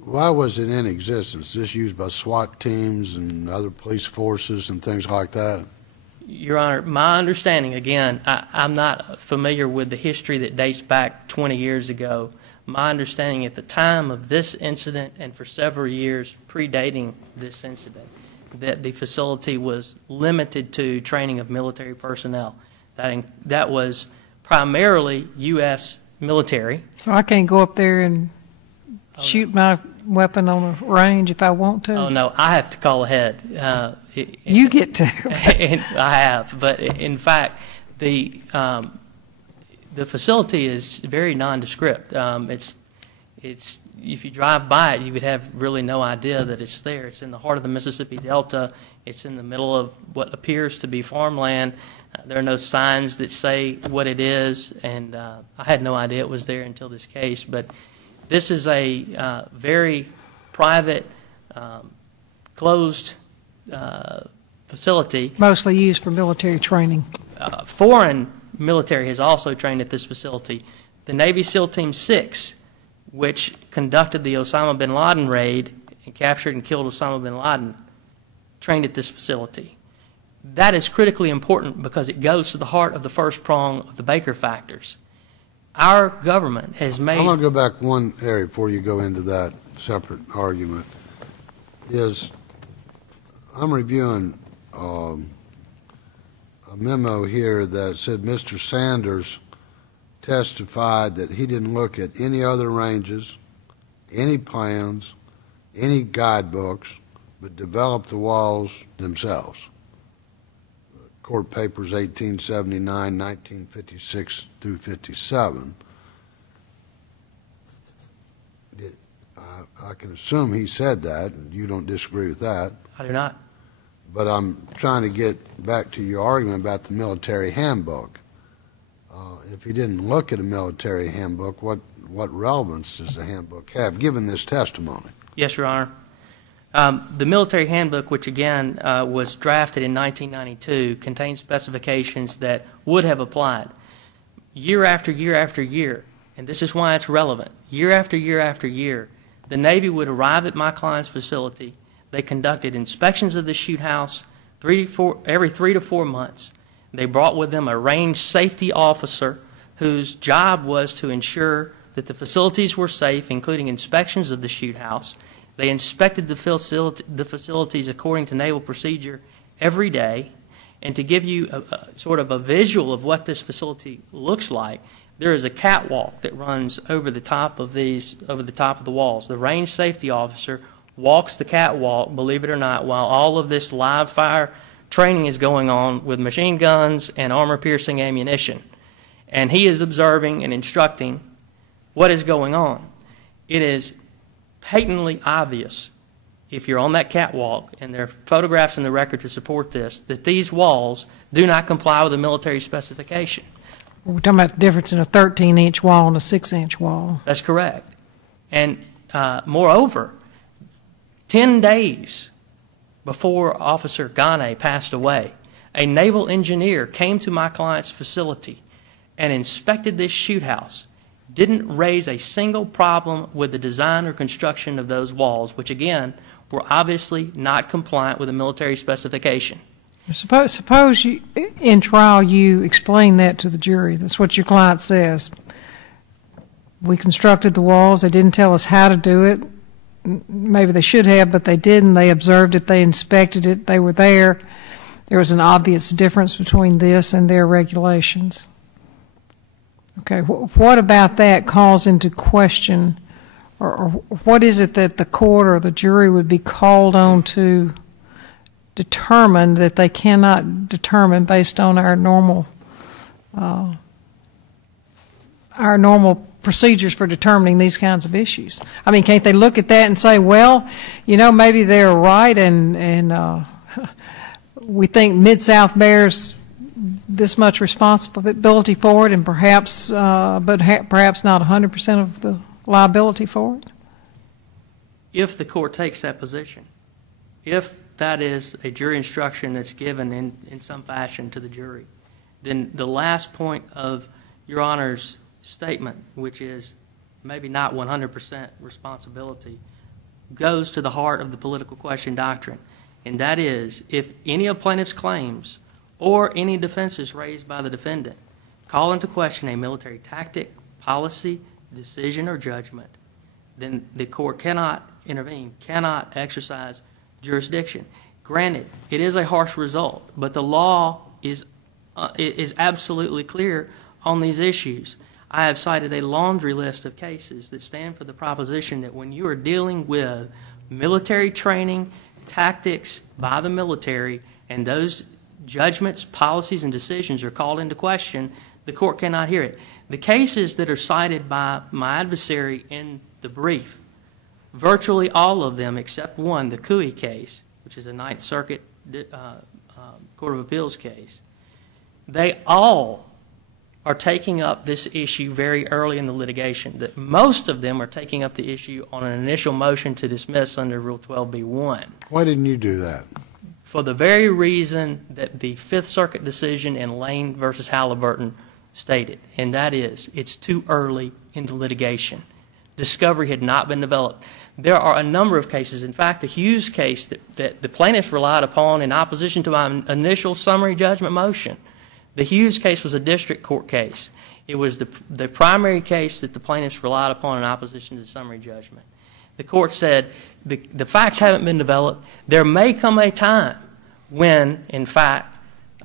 why was it in existence? Is this used by SWAT teams and other police forces and things like that? Your Honor, my understanding, again, I'm not familiar with the history that dates back 20 years ago. My understanding at the time of this incident and for several years predating this incident, that the facility was limited to training of military personnel. That was primarily U.S. military. So I can't go up there and shoot my weapon on a range if I want to? Oh, no, I have to call ahead. You get to. I have, but in fact, the facility is very nondescript. It's if you drive by it, you would have really no idea that it's there. It's in the heart of the Mississippi Delta. It's in the middle of what appears to be farmland. There are no signs that say what it is, and I had no idea it was there until this case. But this is a very private, closed facility. Mostly used for military training. Foreign military has also trained at this facility. The Navy SEAL Team 6, which conducted the Osama bin Laden raid and captured and killed Osama bin Laden, trained at this facility. That is critically important because it goes to the heart of the first prong of the Baker factors. Our government has made... I'm going to go back one area before you go into that separate argument. I'm reviewing a memo here that said Mr. Sanders testified that he didn't look at any other ranges, any plans, any guidebooks, but developed the walls themselves. Court Papers 1879, 1956 through 57. I can assume he said that, and you don't disagree with that. I do not. But I'm trying to get back to your argument about the military handbook. If he didn't look at a military handbook, what relevance does the handbook have, given this testimony? Yes, Your Honor. The military handbook, which again was drafted in 1992, contains specifications that would have applied year after year after year, and this is why it's relevant. Year after year after year, the Navy would arrive at my client's facility. They conducted inspections of the shoot house every 3 to 4 months. They brought with them a range safety officer whose job was to ensure that the facilities were safe, including inspections of the shoot house. They inspected the facilities according to naval procedure every day. And to give you sort of a visual of what this facility looks like, there is a catwalk that runs over the top of the walls. The range safety officer walks the catwalk, believe it or not, while all of this live fire training is going on with machine guns and armor-piercing ammunition. And he is observing and instructing what is going on. It is patently obvious, if you're on that catwalk, and there are photographs in the record to support this, that these walls do not comply with the military specification. We're talking about the difference in a 13-inch wall and a 6-inch wall. That's correct. And moreover, 10 days before Officer Ghane passed away, a naval engineer came to my client's facility and inspected this shoot house, didn't raise a single problem with the design or construction of those walls, which again were obviously not compliant with the military specification. Suppose you, in trial you explain that to the jury. That's what your client says. We constructed the walls. They didn't tell us how to do it. Maybe they should have, but they didn't. They observed it. They inspected it. They were there. There was an obvious difference between this and their regulations. Okay, what about that calls into question, or what is it that the court or the jury would be called on to determine that they cannot determine based on our normal procedures for determining these kinds of issues? I mean, can't they look at that and say, well, you know, maybe they're right, and we think Mid-South bears this much responsibility for it, and perhaps, but perhaps not 100% of the liability for it? If the court takes that position, if that is a jury instruction that's given in some fashion to the jury, then the last point of Your Honor's statement, which is maybe not 100% responsibility, goes to the heart of the political question doctrine, and that is, if any of plaintiff's claims or any defenses raised by the defendant call into question a military tactic, policy, decision, or judgment, then the court cannot intervene, cannot exercise jurisdiction. Granted, it is a harsh result, but the law is absolutely clear on these issues. I have cited a laundry list of cases that stand for the proposition that when you are dealing with military training, tactics by the military, and those judgments, policies, and decisions are called into question, the court cannot hear it. The cases that are cited by my adversary in the brief, virtually all of them except one, the Cooey case, which is a Ninth Circuit Court of Appeals case, they all are taking up this issue very early in the litigation. That most of them are taking up the issue on an initial motion to dismiss under Rule 12b-1. Why didn't you do that? For the very reason that the Fifth Circuit decision in Lane versus Halliburton stated, and that is, it's too early in the litigation. discovery had not been developed. There are a number of cases. In fact, the Hughes case that the plaintiffs relied upon in opposition to my initial summary judgment motion, the Hughes case was a district court case. It was the primary case that the plaintiffs relied upon in opposition to the summary judgment. The court said the facts haven't been developed. There may come a time when, in fact,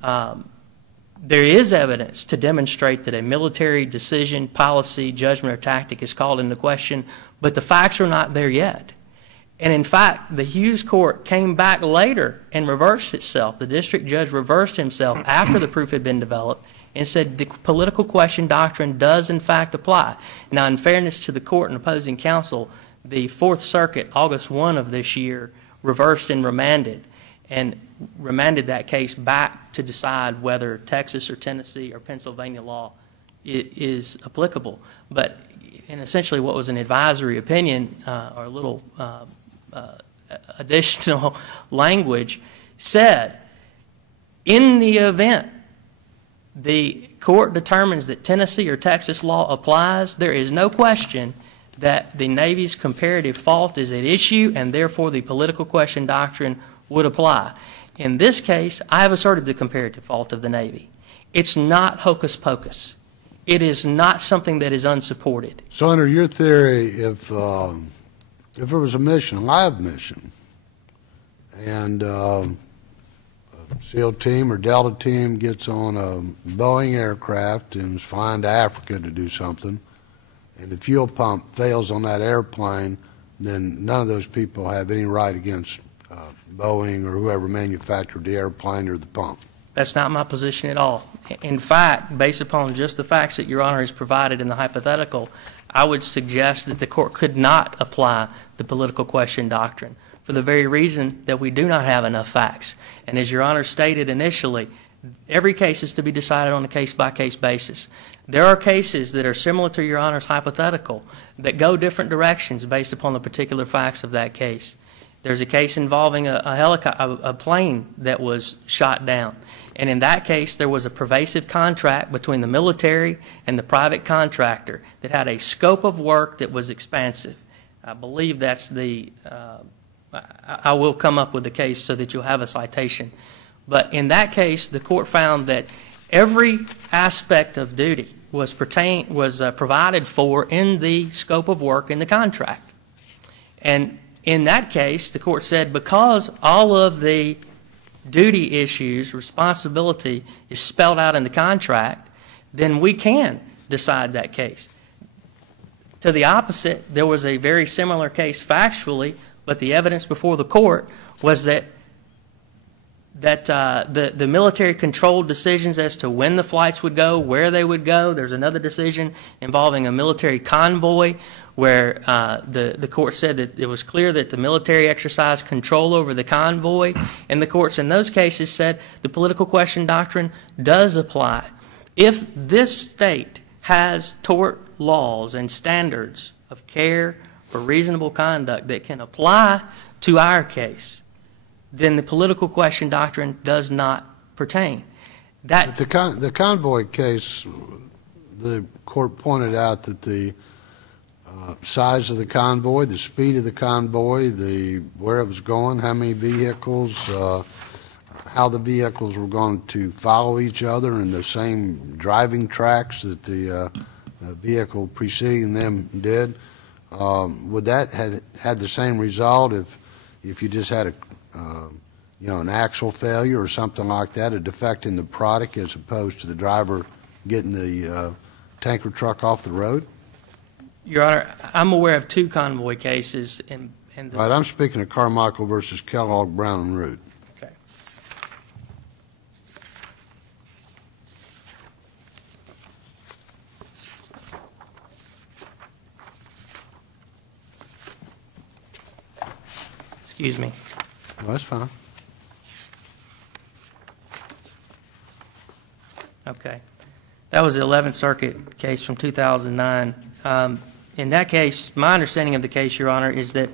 there is evidence to demonstrate that a military decision, policy, judgment, or tactic is called into question, but the facts are not there yet. And in fact, the Hughes court came back later and reversed itself. The district judge reversed himself after the proof had been developed and said the political question doctrine does in fact apply. Now, in fairness to the court and opposing counsel, the Fourth Circuit, August 1 of this year, reversed and remanded that case back to decide whether Texas or Tennessee or Pennsylvania law is applicable. But in essentially what was an advisory opinion or a little additional language said, in the event the court determines that Tennessee or Texas law applies, there is no question that the Navy's comparative fault is at issue, and therefore the political question doctrine would apply. In this case, I have asserted the comparative fault of the Navy. It's not hocus pocus. It is not something that is unsupported. So under your theory, if there was a mission, a live mission, and a SEAL team or Delta team gets on a Boeing aircraft and is flying to Africa to do something, and the fuel pump fails on that airplane, then none of those people have any right against Boeing or whoever manufactured the airplane or the pump. That's not my position at all. In fact, based upon just the facts that Your Honor has provided in the hypothetical, I would suggest that the court could not apply the political question doctrine for the very reason that we do not have enough facts. And as Your Honor stated initially, every case is to be decided on a case-by-case basis. There are cases that are similar to Your Honor's hypothetical that go different directions based upon the particular facts of that case. There's a case involving a plane that was shot down. And in that case, there was a pervasive contract between the military and the private contractor that had a scope of work that was expansive. I believe that's the, I will come up with the case so that you'll have a citation. But in that case, the court found that every aspect of duty was provided for in the scope of work in the contract. And in that case, the court said because all of the duty issues, responsibility is spelled out in the contract, then we can decide that case. To the opposite, there was a very similar case factually, but the evidence before the court was that the military controlled decisions as to when the flights would go, where they would go. There's another decision involving a military convoy where the court said that it was clear that the military exercised control over the convoy, and the courts in those cases said the political question doctrine does apply. If this state has tort laws and standards of care for reasonable conduct that can apply to our case, then the political question doctrine does not pertain. The convoy case, the court pointed out that the size of the convoy, the speed of the convoy, where it was going, how many vehicles, how the vehicles were going to follow each other in the same driving tracks that the vehicle preceding them did. Would that have had the same result if you just had an axle failure or something like that, a defect in the product as opposed to the driver getting the tanker truck off the road? Your Honor, I'm aware of two convoy cases. Right, I'm speaking of Carmichael versus Kellogg, Brown and Root. Okay. Excuse me. Well, that's fine. Okay. That was the 11th Circuit case from 2009. In that case, my understanding of the case, Your Honor, is that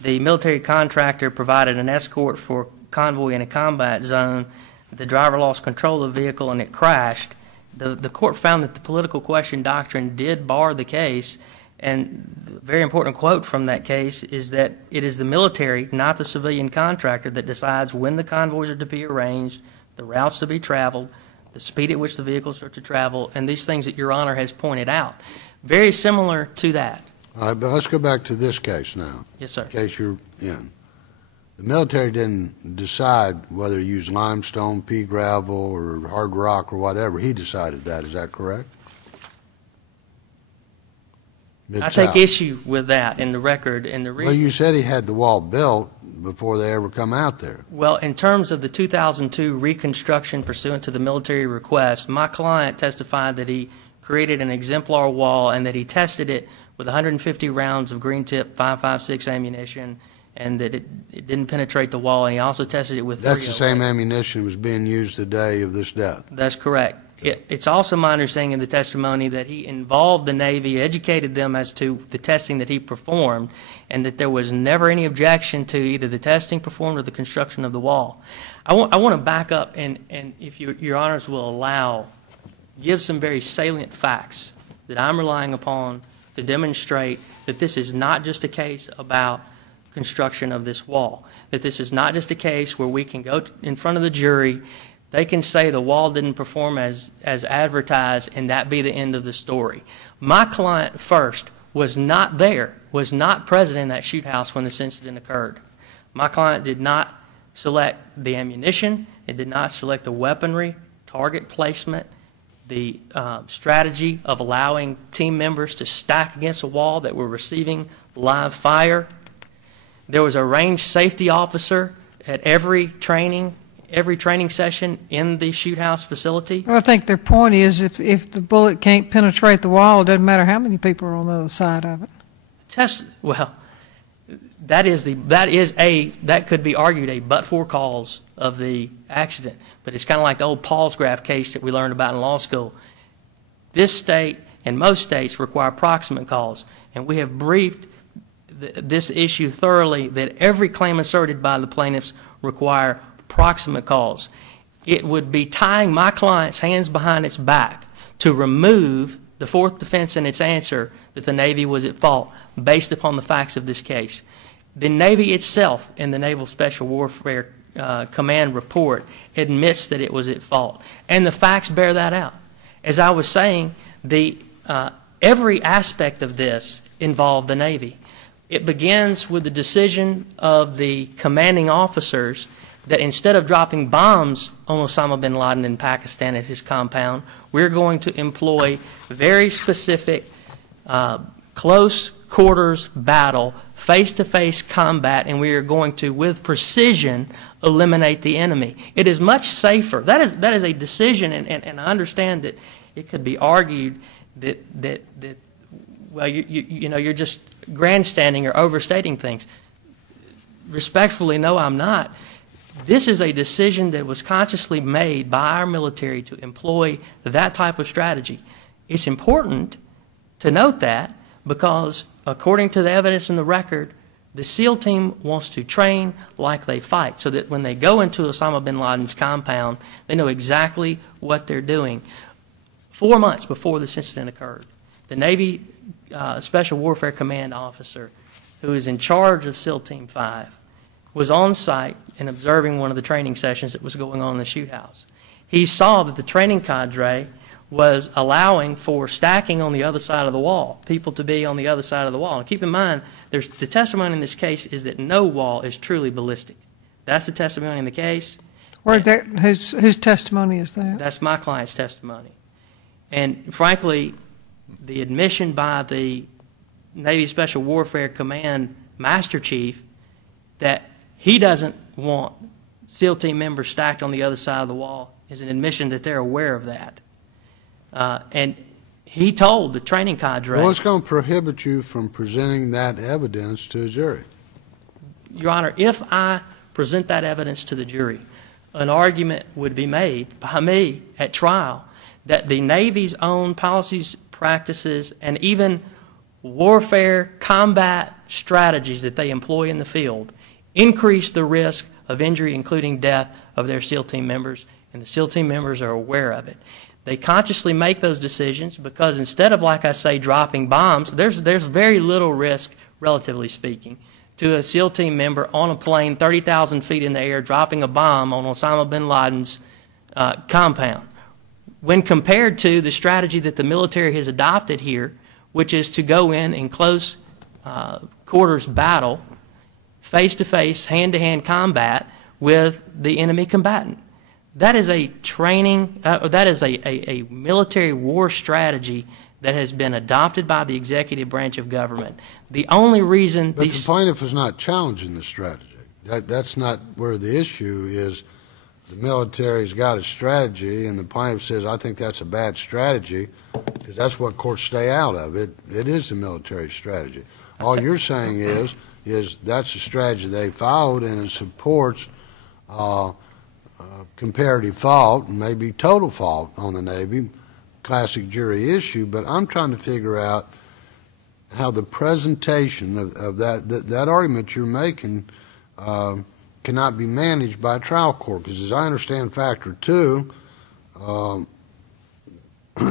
the military contractor provided an escort for convoy in a combat zone. The driver lost control of the vehicle and it crashed. The court found that the political question doctrine did bar the case And the very important quote from that case is that it is the military, not the civilian contractor, that decides when the convoys are to be arranged, the routes to be traveled, the speed at which the vehicles are to travel, and these things that Your Honor has pointed out. Very similar to that. All right, but let's go back to this case now. Yes, sir. The case you're in. The military didn't decide whether to use limestone, pea gravel, or hard rock or whatever. He decided that. Is that correct? I take issue with that in the record. And the reason, well, you said he had the wall built before they ever come out there. well, in terms of the 2002 reconstruction pursuant to the military request, my client testified that he created an exemplar wall and that he tested it with 150 rounds of green tip 5.56 ammunition, and that it didn't penetrate the wall. And he also tested it with. That's the same ammunition that was being used the day of this death. That's correct. It's also my understanding in the testimony that he involved the Navy, educated them as to the testing that he performed, and that there was never any objection to either the testing performed or the construction of the wall. I want to back up and if your honors will allow, give some very salient facts that I'm relying upon to demonstrate that this is not just a case about construction of this wall, that this is not just a case where we can go in front of the jury, they can say the wall didn't perform as advertised, and that be the end of the story. My client first was not there, was not present in that shoot house when this incident occurred. My client did not select the ammunition, it did not select the weaponry, target placement, the strategy of allowing team members to stack against a wall that were receiving live fire. There was a range safety officer at every training session in the shoot house facility. Well, I think their point is if the bullet can't penetrate the wall, it doesn't matter how many people are on the other side of it. That could be argued a but-for cause of the accident, but it's kind of like the old Paul's graph case that we learned about in law school. This state and most states require proximate cause, and we have briefed this issue thoroughly that every claim asserted by the plaintiffs require proximate cause. It would be tying my client's hands behind its back to remove the fourth defense and its answer that the Navy was at fault based upon the facts of this case. The Navy itself in the Naval Special Warfare Command report admits that it was at fault, and the facts bear that out. As I was saying, every aspect of this involved the Navy. It begins with the decision of the commanding officers that instead of dropping bombs on Osama bin Laden in Pakistan at his compound, we're going to employ very specific close quarters battle, face-to-face combat, and we are going to, with precision, eliminate the enemy. It is much safer. That is a decision, and I understand that it could be argued that well, you're just grandstanding or overstating things. Respectfully, no, I'm not. This is a decision that was consciously made by our military to employ that type of strategy. It's important to note that because, according to the evidence in the record, the SEAL team wants to train like they fight so that when they go into Osama bin Laden's compound, they know exactly what they're doing. 4 months before this incident occurred, the Navy Special Warfare Command officer who is in charge of SEAL Team 5 was on site and observing one of the training sessions that was going on in the shoot house. He saw that the training cadre was allowing for stacking on the other side of the wall, people to be on the other side of the wall. And keep in mind, the testimony in this case is that no wall is truly ballistic. That's the testimony in the case. Whose testimony is that? That's my client's testimony. And frankly, the admission by the Navy Special Warfare Command Master Chief that he doesn't want SEAL team members stacked on the other side of the wall is an admission that they're aware of that. And he told the training cadre... Well, what's going to prohibit you from presenting that evidence to a jury? Your Honor, if I present that evidence to the jury, an argument would be made by me at trial that the Navy's own policies, practices, and even warfare combat strategies that they employ in the field increase the risk of injury, including death, of their SEAL team members, and the SEAL team members are aware of it. They consciously make those decisions because instead of, like I say, dropping bombs, there's very little risk, relatively speaking, to a SEAL team member on a plane 30,000 feet in the air dropping a bomb on Osama bin Laden's compound, when compared to the strategy that the military has adopted here, which is to go in close quarters battle, face-to-face, hand-to-hand combat with the enemy combatant. That is a training, that is a military war strategy that has been adopted by the executive branch of government. The only reason But the plaintiff is not challenging the strategy. That's not where the issue is. The military's got a strategy, and the plaintiff says, I think that's a bad strategy, because that's what courts stay out of. It is the military strategy. All you're saying is that's a strategy they followed, and it supports comparative fault and maybe total fault on the Navy, classic jury issue, but I'm trying to figure out how the presentation of that argument you're making cannot be managed by a trial court, because as I understand factor 2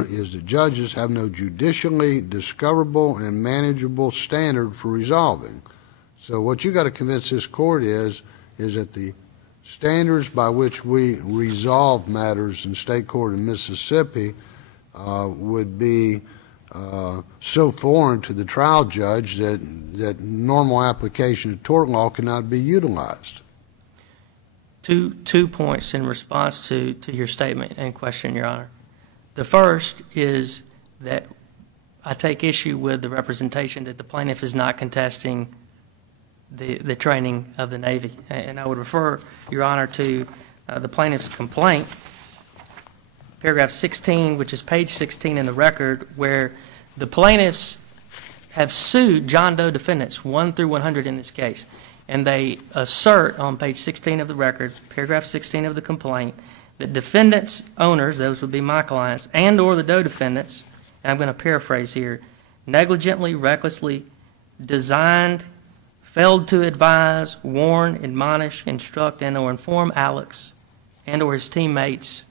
is the judges have no judicially discoverable and manageable standard for resolving. So what you got to convince this court is that the standards by which we resolve matters in state court in Mississippi would be so foreign to the trial judge that normal application of tort law cannot be utilized. Two points in response to your statement and question, Your Honor. The first is that I take issue with the representation that the plaintiff is not contesting the training of the Navy. And I would refer, Your Honor, to the plaintiff's complaint, paragraph 16, which is page 16 in the record, where the plaintiffs have sued John Doe defendants 1 through 100 in this case. And they assert on page 16 of the record, paragraph 16 of the complaint, that defendants, owners, those would be my clients, and or the Doe defendants, and I'm going to paraphrase here, negligently, recklessly designed, failed to advise, warn, admonish, instruct, and or inform Alex and or his teammates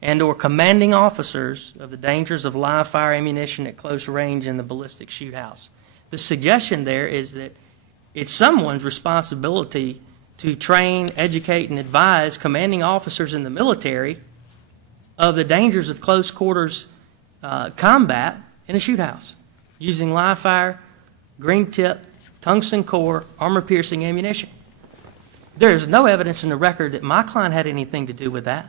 and or commanding officers of the dangers of live fire ammunition at close range in the ballistic shoot house. The suggestion there is that it's someone's responsibility to train, educate, and advise commanding officers in the military of the dangers of close quarters combat in a shoot house using live fire, green tip, tungsten core, armor-piercing ammunition. There is no evidence in the record that my client had anything to do with that.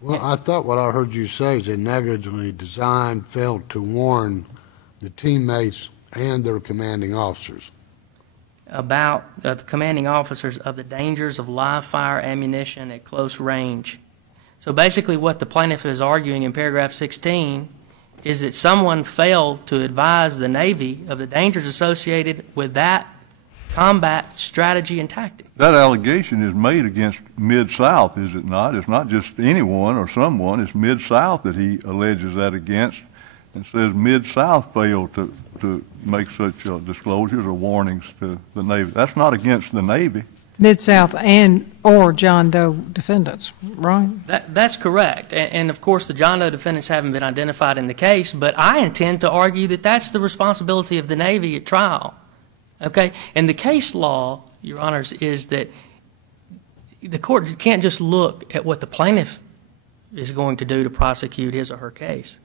Well, I thought what I heard you say is they negligently designed, failed to warn the teammates and their commanding officers About the commanding officers of the dangers of live fire ammunition at close range. So basically what the plaintiff is arguing in paragraph 16 is that someone failed to advise the Navy of the dangers associated with that combat strategy and tactic. That allegation is made against Mid-South, is it not? It's not just anyone or someone. It's Mid-South that he alleges that against, and says Mid-South failed to make such disclosures or warnings to the Navy. That's not against the Navy. Mid-South and or John Doe defendants, right? That's correct. And of course the John Doe defendants haven't been identified in the case, but I intend to argue that that's the responsibility of the Navy at trial. Okay? And the case law, Your Honors, is that the court can't just look at what the plaintiff is going to do to prosecute his or her case.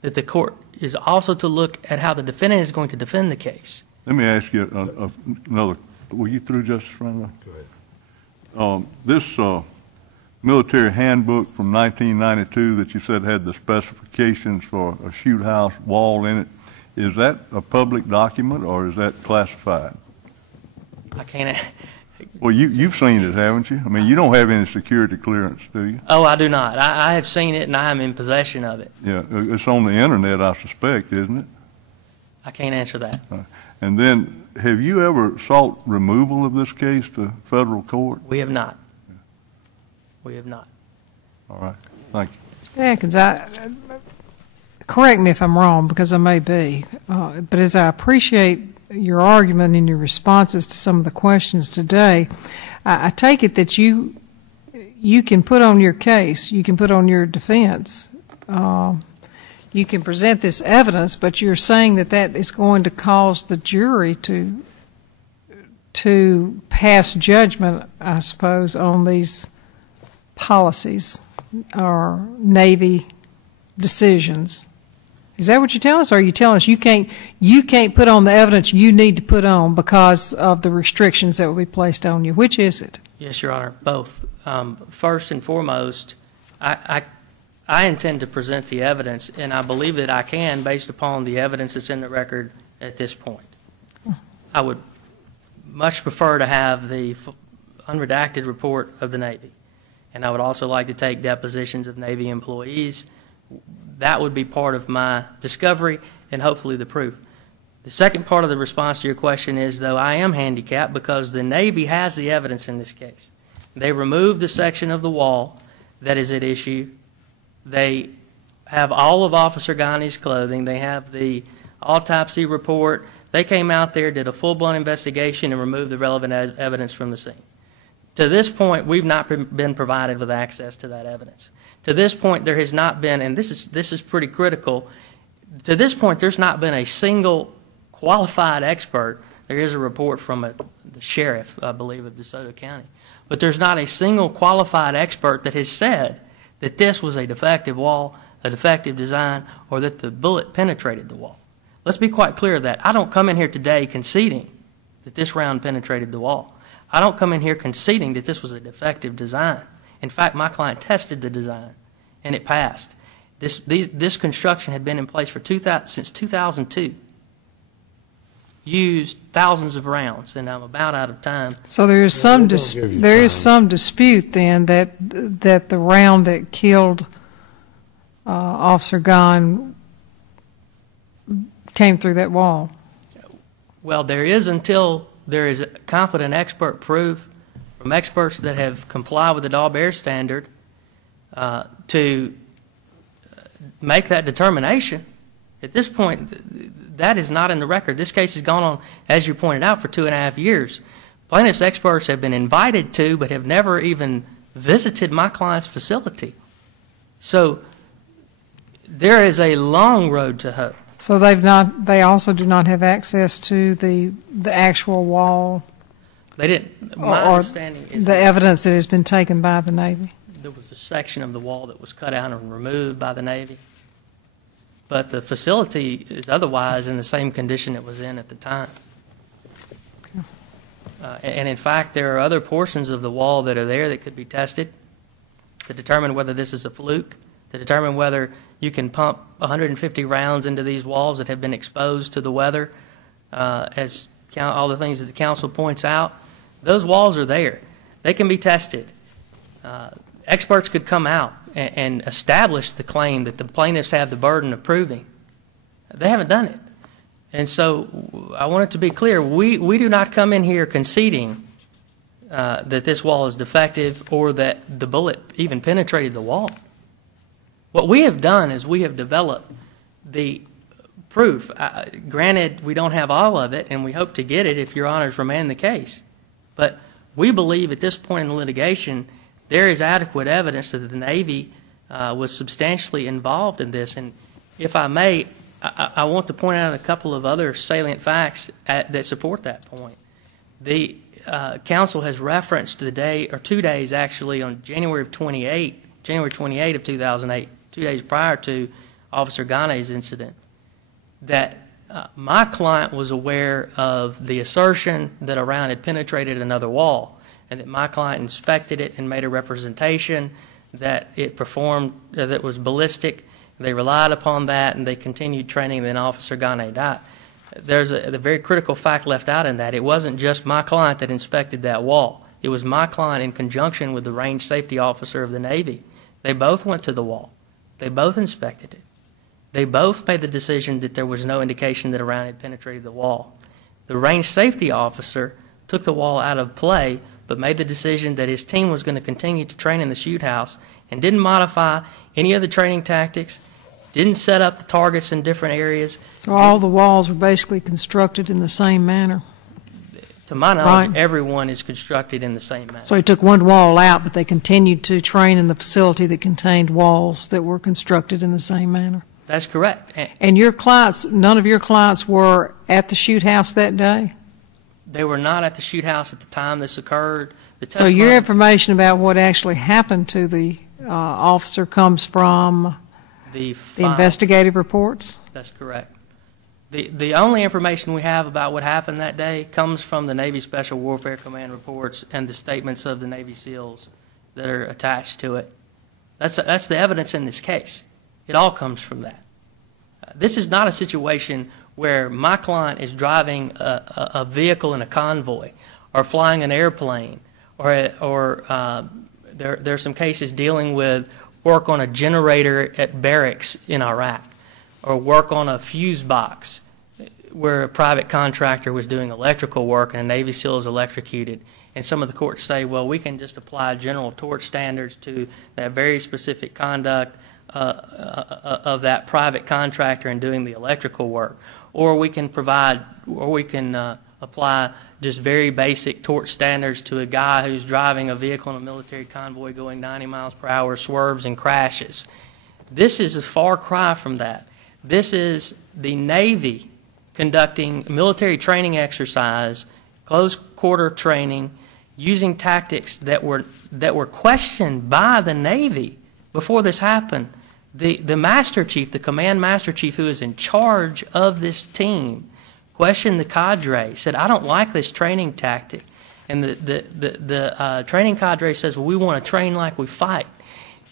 That the court is also to look at how the defendant is going to defend the case. Let me ask you another. Were you through, Justice Randolph? Go ahead. This military handbook from 1992 that you said had the specifications for a shoot house wall in it, is that a public document or is that classified? I can't. Well, you've seen it, haven't you? I mean, you don't have any security clearance, do you? Oh, I do not. I have seen it and I am in possession of it. Yeah, it's on the internet, I suspect, isn't it? I can't answer that. And then, have you ever sought removal of this case to federal court? We have not. We have not. All right. Thank you. Atkins, correct me if I'm wrong, because I may be, but as I appreciate your argument and your responses to some of the questions today, I take it that you can put on your case, you can put on your defense you can present this evidence, but you're saying that that is going to cause the jury to pass judgment, I suppose, on these policies or Navy decisions. Is that what you're telling us? Or are you telling us you can't put on the evidence you need to put on because of the restrictions that will be placed on you? Which is it? Yes, Your Honor, both. First and foremost, I intend to present the evidence, and I believe that I can based upon the evidence that's in the record at this point. I would much prefer to have the unredacted report of the Navy, and I would also like to take depositions of Navy employees. That would be part of my discovery and hopefully the proof. The second part of the response to your question is, though, I am handicapped because the Navy has the evidence in this case. They removed the section of the wall that is at issue. They have all of Officer Ghane's clothing. They have the autopsy report. They came out there, did a full-blown investigation, and removed the relevant evidence from the scene. To this point, we've not been provided with access to that evidence. To this point, there has not been, and this is pretty critical, to this point, there's not been a single qualified expert. There is a report from the sheriff, I believe, of DeSoto County. But there's not a single qualified expert that has said that this was a defective wall, a defective design, or that the bullet penetrated the wall. Let's be quite clear of that. I don't come in here today conceding that this round penetrated the wall. I don't come in here conceding that this was a defective design. In fact, my client tested the design, and it passed. This construction had been in place since 2002. Used thousands of rounds, and I'm about out of time. So there is some dispute then that the round that killed Officer Ghane came through that wall. Well, there is until there is competent expert proof from experts that have complied with the Daubert standard to make that determination. At this point, that is not in the record. This case has gone on, as you pointed out, for 2.5 years. Plaintiff's experts have been invited to, but have never even visited my client's facility. So there is a long road to hoe. So they also do not have access to the actual wall? They didn't. My understanding is the evidence that has been taken by the Navy? There was a section of the wall that was cut out and removed by the Navy. But the facility is otherwise in the same condition it was in at the time. And in fact, there are other portions of the wall that are there that could be tested to determine whether this is a fluke, to determine whether you can pump 150 rounds into these walls that have been exposed to the weather, as all the things that the council points out. Those walls are there. They can be tested. Experts could come out and establish the claim that the plaintiffs have the burden of proving. They haven't done it. And so I want it to be clear, we do not come in here conceding that this wall is defective or that the bullet even penetrated the wall. What we have done is we have developed the proof. Granted, we don't have all of it, and we hope to get it if Your Honors remand the case. But we believe at this point in the litigation, there is adequate evidence that the Navy was substantially involved in this. And if I may, I want to point out a couple of other salient facts that support that point. The council has referenced the day, or 2 days actually, on January 28 of 2008, 2 days prior to Officer Ghane's incident, that my client was aware of the assertion that a round had penetrated another wall, and that my client inspected it and made a representation that it performed, that was ballistic. They relied upon that, and they continued training, and then Officer Ghane died. There's a very critical fact left out in that. It wasn't just my client that inspected that wall. It was my client in conjunction with the range safety officer of the Navy. They both went to the wall. They both inspected it. They both made the decision that there was no indication that a round had penetrated the wall. The range safety officer took the wall out of play, but made the decision that his team was going to continue to train in the shoot house and didn't modify any of the training tactics, didn't set up the targets in different areas. So all the walls were basically constructed in the same manner? To my knowledge, Right. everyone is constructed in the same manner. So he took one wall out, but they continued to train in the facility that contained walls that were constructed in the same manner. That's correct. And your clients, none of your clients were at the shoot house that day? They were not at the shoot house at the time this occurred. The So your testimony- information about what actually happened to the officer comes from the the investigative reports? That's correct. The only information we have about what happened that day comes from the Navy Special Warfare Command reports and the statements of the Navy SEALs that are attached to it. That's the evidence in this case. It all comes from that. This is not a situation where my client is driving a vehicle in a convoy or flying an airplane, or there are some cases dealing with work on a generator at barracks in Iraq, or work on a fuse box where a private contractor was doing electrical work and a Navy SEAL is electrocuted. And some of the courts say, well, we can just apply general tort standards to that very specific conduct of that private contractor in doing the electrical work. Or we can apply just very basic tort standards to a guy who's driving a vehicle in a military convoy going 90 miles per hour, swerves and crashes. This is a far cry from that. This is the Navy conducting military training exercise, close quarter training, using tactics that were questioned by the Navy before this happened. The Master Chief, the Command Master Chief, who is in charge of this team, questioned the cadre, said, I don't like this training tactic. And the training cadre says, well, we want to train like we fight.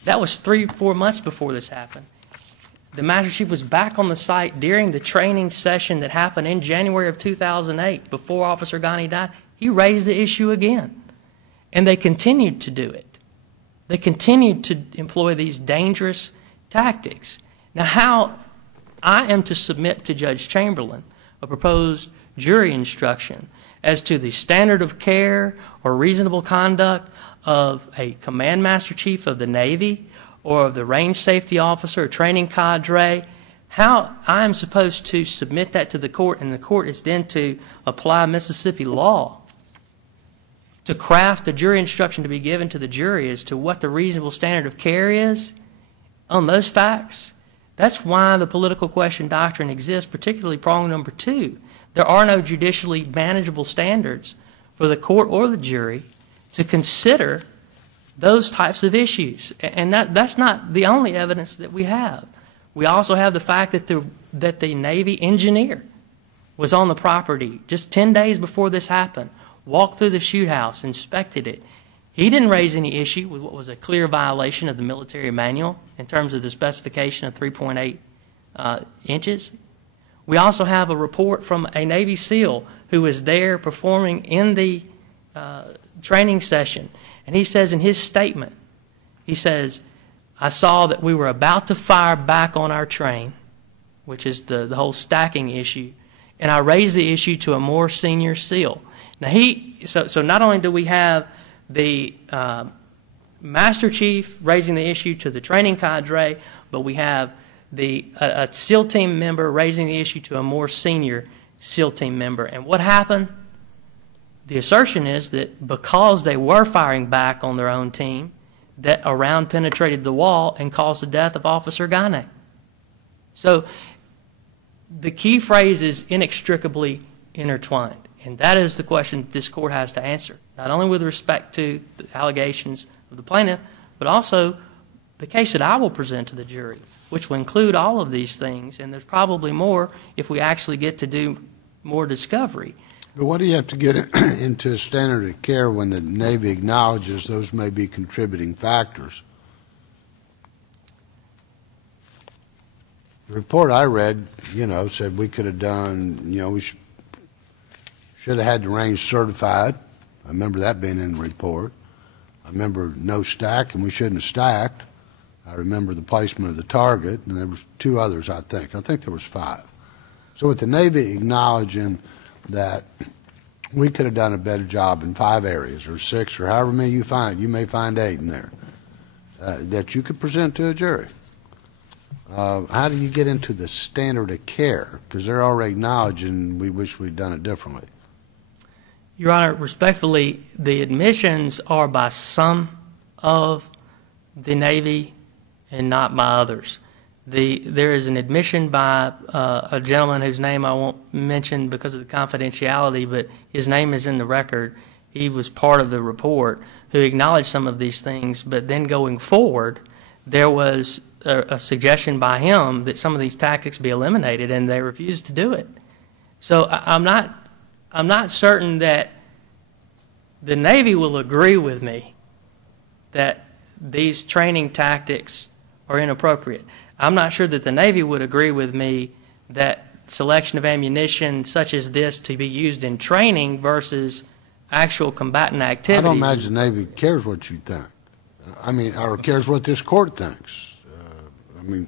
That was 3-4 months before this happened. The Master Chief was back on the site during the training session that happened in January of 2008, before Officer Ghane died. He raised the issue again. And they continued to do it. They continued to employ these dangerous tactics. Now, how I am to submit to Judge Chamberlain a proposed jury instruction as to the standard of care or reasonable conduct of a Command Master Chief of the Navy or of the range safety officer or training cadre, how I am supposed to submit that to the court, and the court is then to apply Mississippi law to craft a jury instruction to be given to the jury as to what the reasonable standard of care is on those facts. That's why the political question doctrine exists, particularly prong number 2. There are no judicially manageable standards for the court or the jury to consider those types of issues. And that's not the only evidence that we have. We also have the fact that the Navy engineer was on the property just 10 days before this happened, walked through the shoot house, inspected it. He didn't raise any issue with what was a clear violation of the military manual in terms of the specification of 3.8 inches. We also have a report from a Navy SEAL who was there performing in the training session. And he says in his statement, he says, I saw that we were about to fire back on our train, which is the whole stacking issue, and I raised the issue to a more senior SEAL. Now so not only do we have the Master Chief raising the issue to the training cadre, but we have a SEAL team member raising the issue to a more senior SEAL team member. And what happened? The assertion is that because they were firing back on their own team, that a round penetrated the wall and caused the death of Officer Ghane. So the key phrase is inextricably intertwined. And that is the question this court has to answer, not only with respect to the allegations of the plaintiff, but also the case that I will present to the jury, which will include all of these things. And there's probably more if we actually get to do more discovery. But what do you have to get into standard of care when the Navy acknowledges those may be contributing factors? The report I read, said we could have done, we should have had the range certified. I remember that being in the report. I remember no stack, and we shouldn't have stacked. I remember the placement of the target, and there was 2 others, I think. I think there was 5. So with the Navy acknowledging that we could have done a better job in 5 areas or 6 or however many you find. You may find 8 in there that you could present to a jury. How do you get into the standard of care? Because they're already acknowledging we wish we'd done it differently. Your Honor, respectfully, the admissions are by some of the Navy and not by others. There is an admission by a gentleman whose name I won't mention because of the confidentiality, but his name is in the record. He was part of the report who acknowledged some of these things, but then going forward, there was a suggestion by him that some of these tactics be eliminated, and they refused to do it. So I'm not certain that the Navy will agree with me that these training tactics are inappropriate. I'm not sure that the Navy would agree with me that selection of ammunition such as this to be used in training versus actual combatant activity. I don't imagine the Navy cares what you think. I mean, or cares what this court thinks. I mean,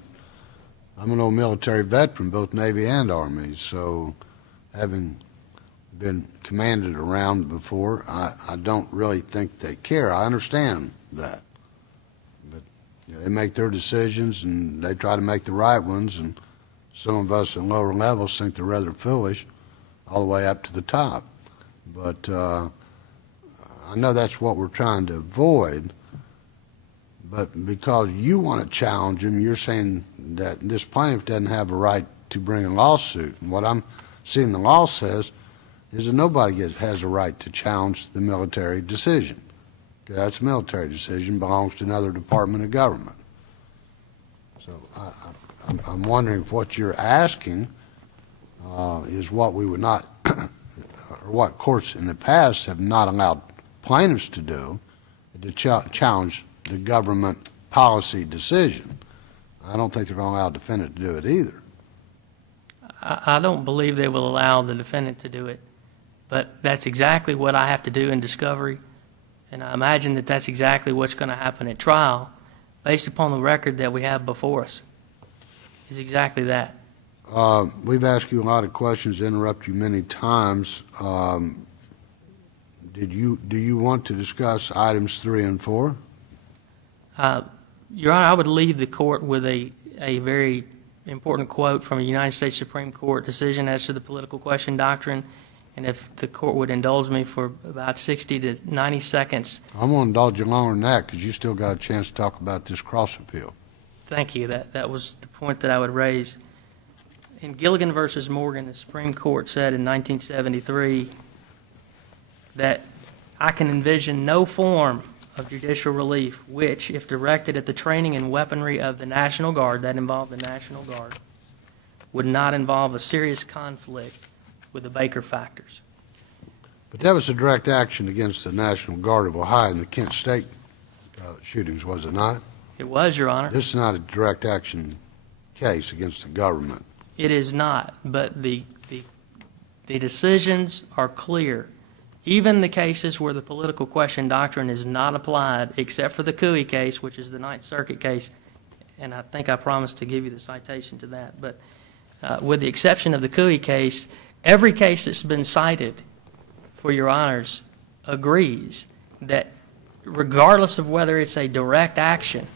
I'm an old military veteran, both Navy and Army, so having been commanded around before, I don't really think they care. I understand that. But you know, they make their decisions and they try to make the right ones, and some of us at lower levels think they're rather foolish all the way up to the top. But I know that's what we're trying to avoid. But because you want to challenge him, you're saying that this plaintiff doesn't have a right to bring a lawsuit. And what I'm seeing the law says is that nobody has a right to challenge the military decision. That's a military decision, belongs to another department of government. So I'm wondering if what you're asking is what we would not, or what courts in the past have not allowed plaintiffs to do, to challenge the government policy decision. I don't think they're going to allow a defendant to do it either. I don't believe they will allow the defendant to do it, but that's exactly what I have to do in discovery, and I imagine that that's exactly what's going to happen at trial, based upon the record that we have before us, is exactly that. We've asked you a lot of questions, interrupt you many times. Do you want to discuss items 3 and 4? Your Honor, I would leave the court with a very important quote from a United States Supreme Court decision as to the political question doctrine, and if the court would indulge me for about 60 to 90 seconds. I'm going to indulge you longer than that because you still got a chance to talk about this cross appeal. Thank you. That was the point that I would raise. In Gilligan versus Morgan, the Supreme Court said in 1973 that I can envision no form of judicial relief which, if directed at the training and weaponry of the National Guard, that involved the National Guard, would not involve a serious conflict with the Baker factors. But that was a direct action against the National Guard of Ohio in the Kent State shootings, was it not? It was, Your Honor. This is not a direct action case against the government. It is not, but the decisions are clear. Even the cases where the political question doctrine is not applied, except for the Cooey case, which is the Ninth Circuit case, and I think I promised to give you the citation to that, but with the exception of the Cooey case, every case that's been cited for Your Honors agrees that regardless of whether it's a direct action,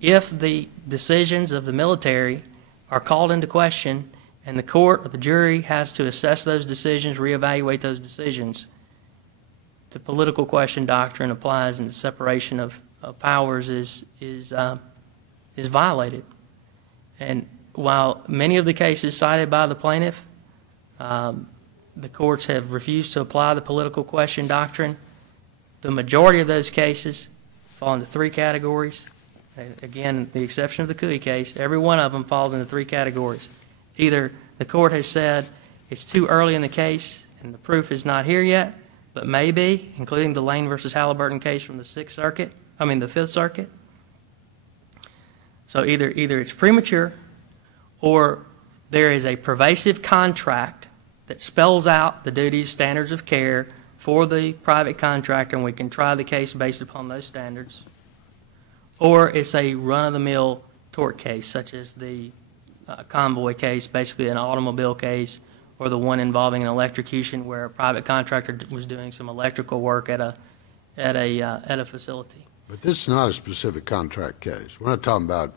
if the decisions of the military are called into question and the court or the jury has to assess those decisions, reevaluate those decisions, the political question doctrine applies and the separation of powers is violated. And while many of the cases cited by the plaintiff, the courts have refused to apply the political question doctrine, the majority of those cases fall into 3 categories. Again, the exception of the Cooey case, every one of them falls into 3 categories. Either the court has said it's too early in the case and the proof is not here yet, but may be, including the Lane versus Halliburton case from the Fifth Circuit. So either it's premature or there is a pervasive contract that spells out the duties, standards of care for the private contractor, and we can try the case based upon those standards. Or it's a run-of-the-mill tort case, such as the convoy case, basically an automobile case, or the one involving an electrocution where a private contractor was doing some electrical work at a facility. But this is not a specific contract case. We're not talking about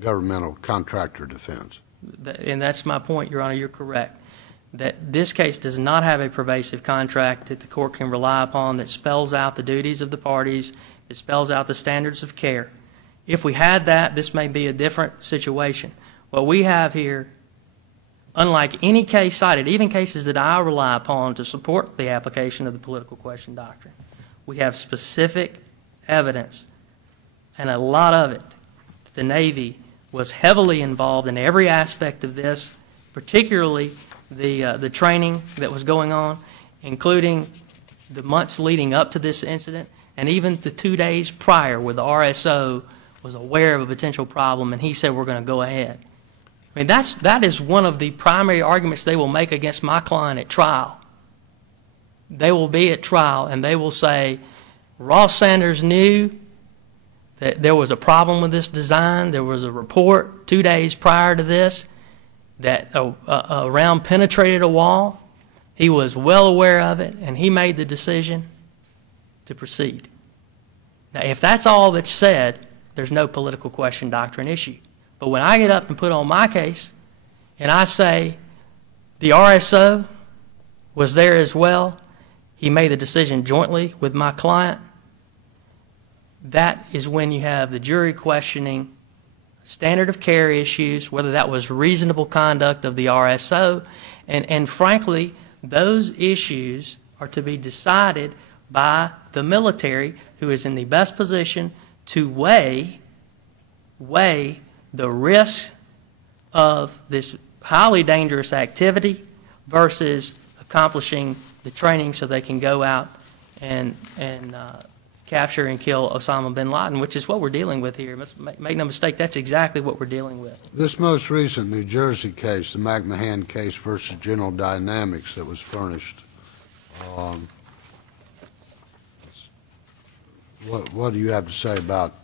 governmental contractor defense. And that's my point, Your Honor. You're correct. that this case does not have a pervasive contract that the court can rely upon that spells out the duties of the parties, that spells out the standards of care. If we had that, this may be a different situation. What we have here, unlike any case cited, even cases that I rely upon to support the application of the political question doctrine, we have specific evidence, and a lot of it, that the Navy was heavily involved in every aspect of this, particularly the training that was going on, including the months leading up to this incident, and even the 2 days prior where the RSO was aware of a potential problem and he said, we're going to go ahead. I mean, that is one of the primary arguments they will make against my client at trial. They will be at trial and they will say, Ross Sanders knew that there was a problem with this design. There was a report 2 days prior to this that a round penetrated a wall. He was well aware of it, and he made the decision to proceed. Now, if that's all that's said, there's no political question doctrine issue. But when I get up and put on my case, and I say the RSO was there as well, he made the decision jointly with my client, that is when you have the jury questioning standard of care issues, whether that was reasonable conduct of the RSO, and frankly, those issues are to be decided by the military, who is in the best position to weigh the risk of this highly dangerous activity versus accomplishing the training so they can go out and capture and kill Osama bin Laden, which is what we're dealing with here. Make no mistake, that's exactly what we're dealing with. This most recent New Jersey case, the McMahon case versus General Dynamics that was furnished, what do you have to say about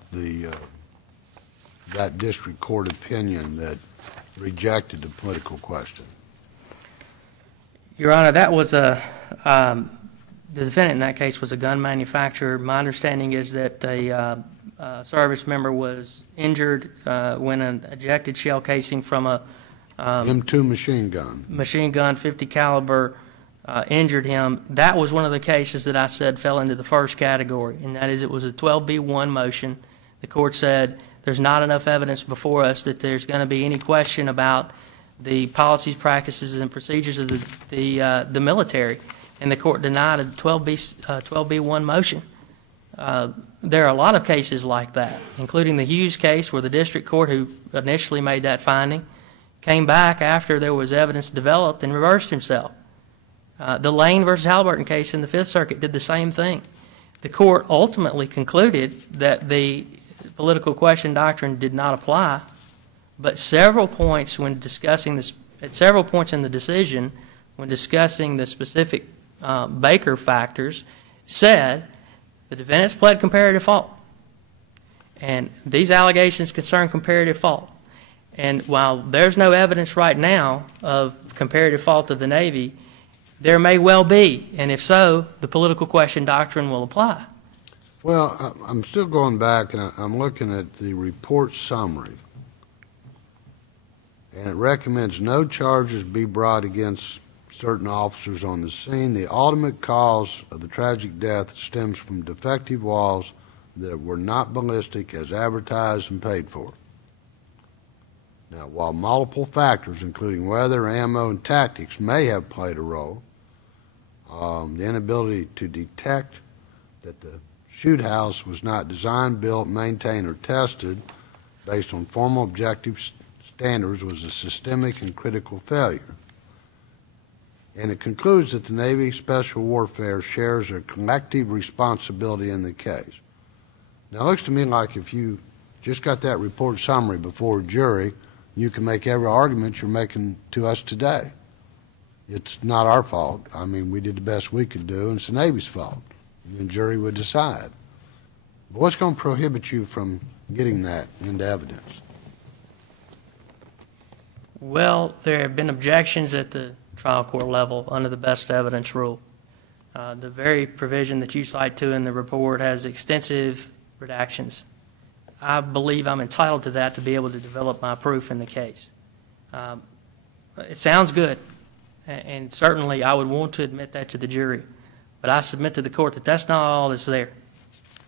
that district court opinion that rejected the political question? Your Honor, that was the defendant in that case was a gun manufacturer. My understanding is that a service member was injured when an ejected shell casing from a M2 machine gun, 50 caliber, injured him. That was one of the cases that I said fell into the first category, and that is it was a 12B1 motion. The court said there's not enough evidence before us that there's going to be any question about the policies, practices, and procedures of the military, and the court denied a 12B1 motion. There are a lot of cases like that, including the Hughes case where the district court who initially made that finding came back after there was evidence developed and reversed himself. The Lane versus Halliburton case in the Fifth Circuit did the same thing. The court ultimately concluded that the political question doctrine did not apply, but several points when discussing this, at several points in the decision, when discussing the specific Baker factors, said the defendants pled comparative fault. And these allegations concern comparative fault. And while there's no evidence right now of comparative fault of the Navy, there may well be. And if so, the political question doctrine will apply. Well, I'm still going back, and I'm looking at the report summary. And it recommends no charges be brought against certain officers on the scene. The ultimate cause of the tragic death stems from defective walls that were not ballistic as advertised and paid for. Now, while multiple factors, including weather, ammo, and tactics, may have played a role, the inability to detect that the shoot house was not designed, built, maintained, or tested based on formal objective standards was a systemic and critical failure. And it concludes that the Navy Special Warfare shares a collective responsibility in the case. Now, it looks to me like if you just got that report summary before a jury, you can make every argument you're making to us today. It's not our fault. I mean, we did the best we could do, and it's the Navy's fault. And the jury would decide. But what's going to prohibit you from getting that into evidence? Well, there have been objections at the trial court level under the best evidence rule. The very provision that you cite to in the report has extensive redactions. I believe I'm entitled to that to be able to develop my proof in the case. It sounds good. and certainly I would want to admit that to the jury. But I submit to the court that that's not all that's there.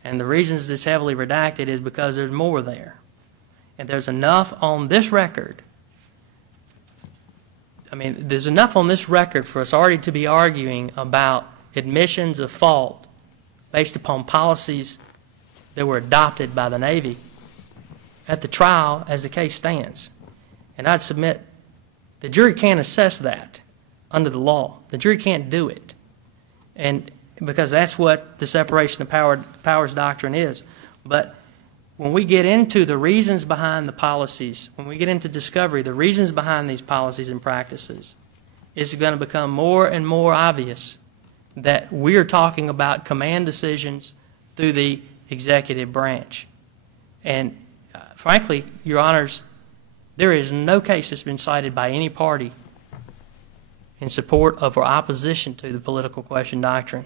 And the reasons it's heavily redacted is because there's more there. And there's enough on this record. I mean, there's enough on this record for us already to be arguing about admissions of fault based upon policies that were adopted by the Navy at the trial as the case stands. And I'd submit the jury can't assess that under the law. The jury can't do it. And because that's what the separation of powers doctrine is. But when we get into the reasons behind the policies, when we get into discovery, the reasons behind these policies and practices, it's going to become more and more obvious that we're talking about command decisions through the executive branch. And frankly, Your Honors, there is no case that's been cited by any party in support of or opposition to the political question doctrine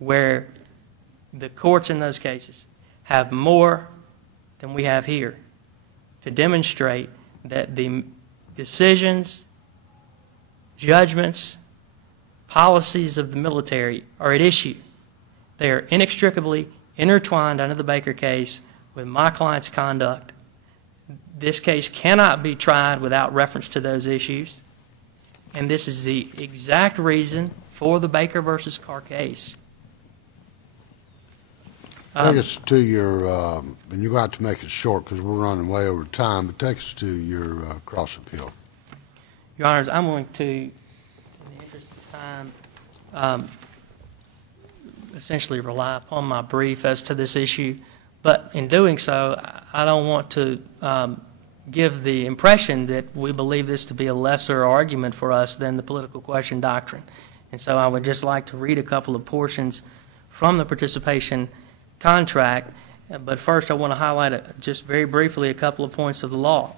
where the courts in those cases have more than we have here to demonstrate that the decisions, judgments, policies of the military are at issue. They are inextricably intertwined under the Baker case with my client's conduct. This case cannot be tried without reference to those issues. And this is the exact reason for the Baker versus Carr case. Take us to your, and you're going to have to make it short because we're running way over time, but take us to your cross appeal. Your Honors, I'm going to, in the interest of time, essentially rely upon my brief as to this issue. But in doing so, I don't want to give the impression that we believe this to be a lesser argument for us than the political question doctrine. And so I would just like to read a couple of portions from the participation contract. But first I want to highlight just very briefly a couple of points of the law.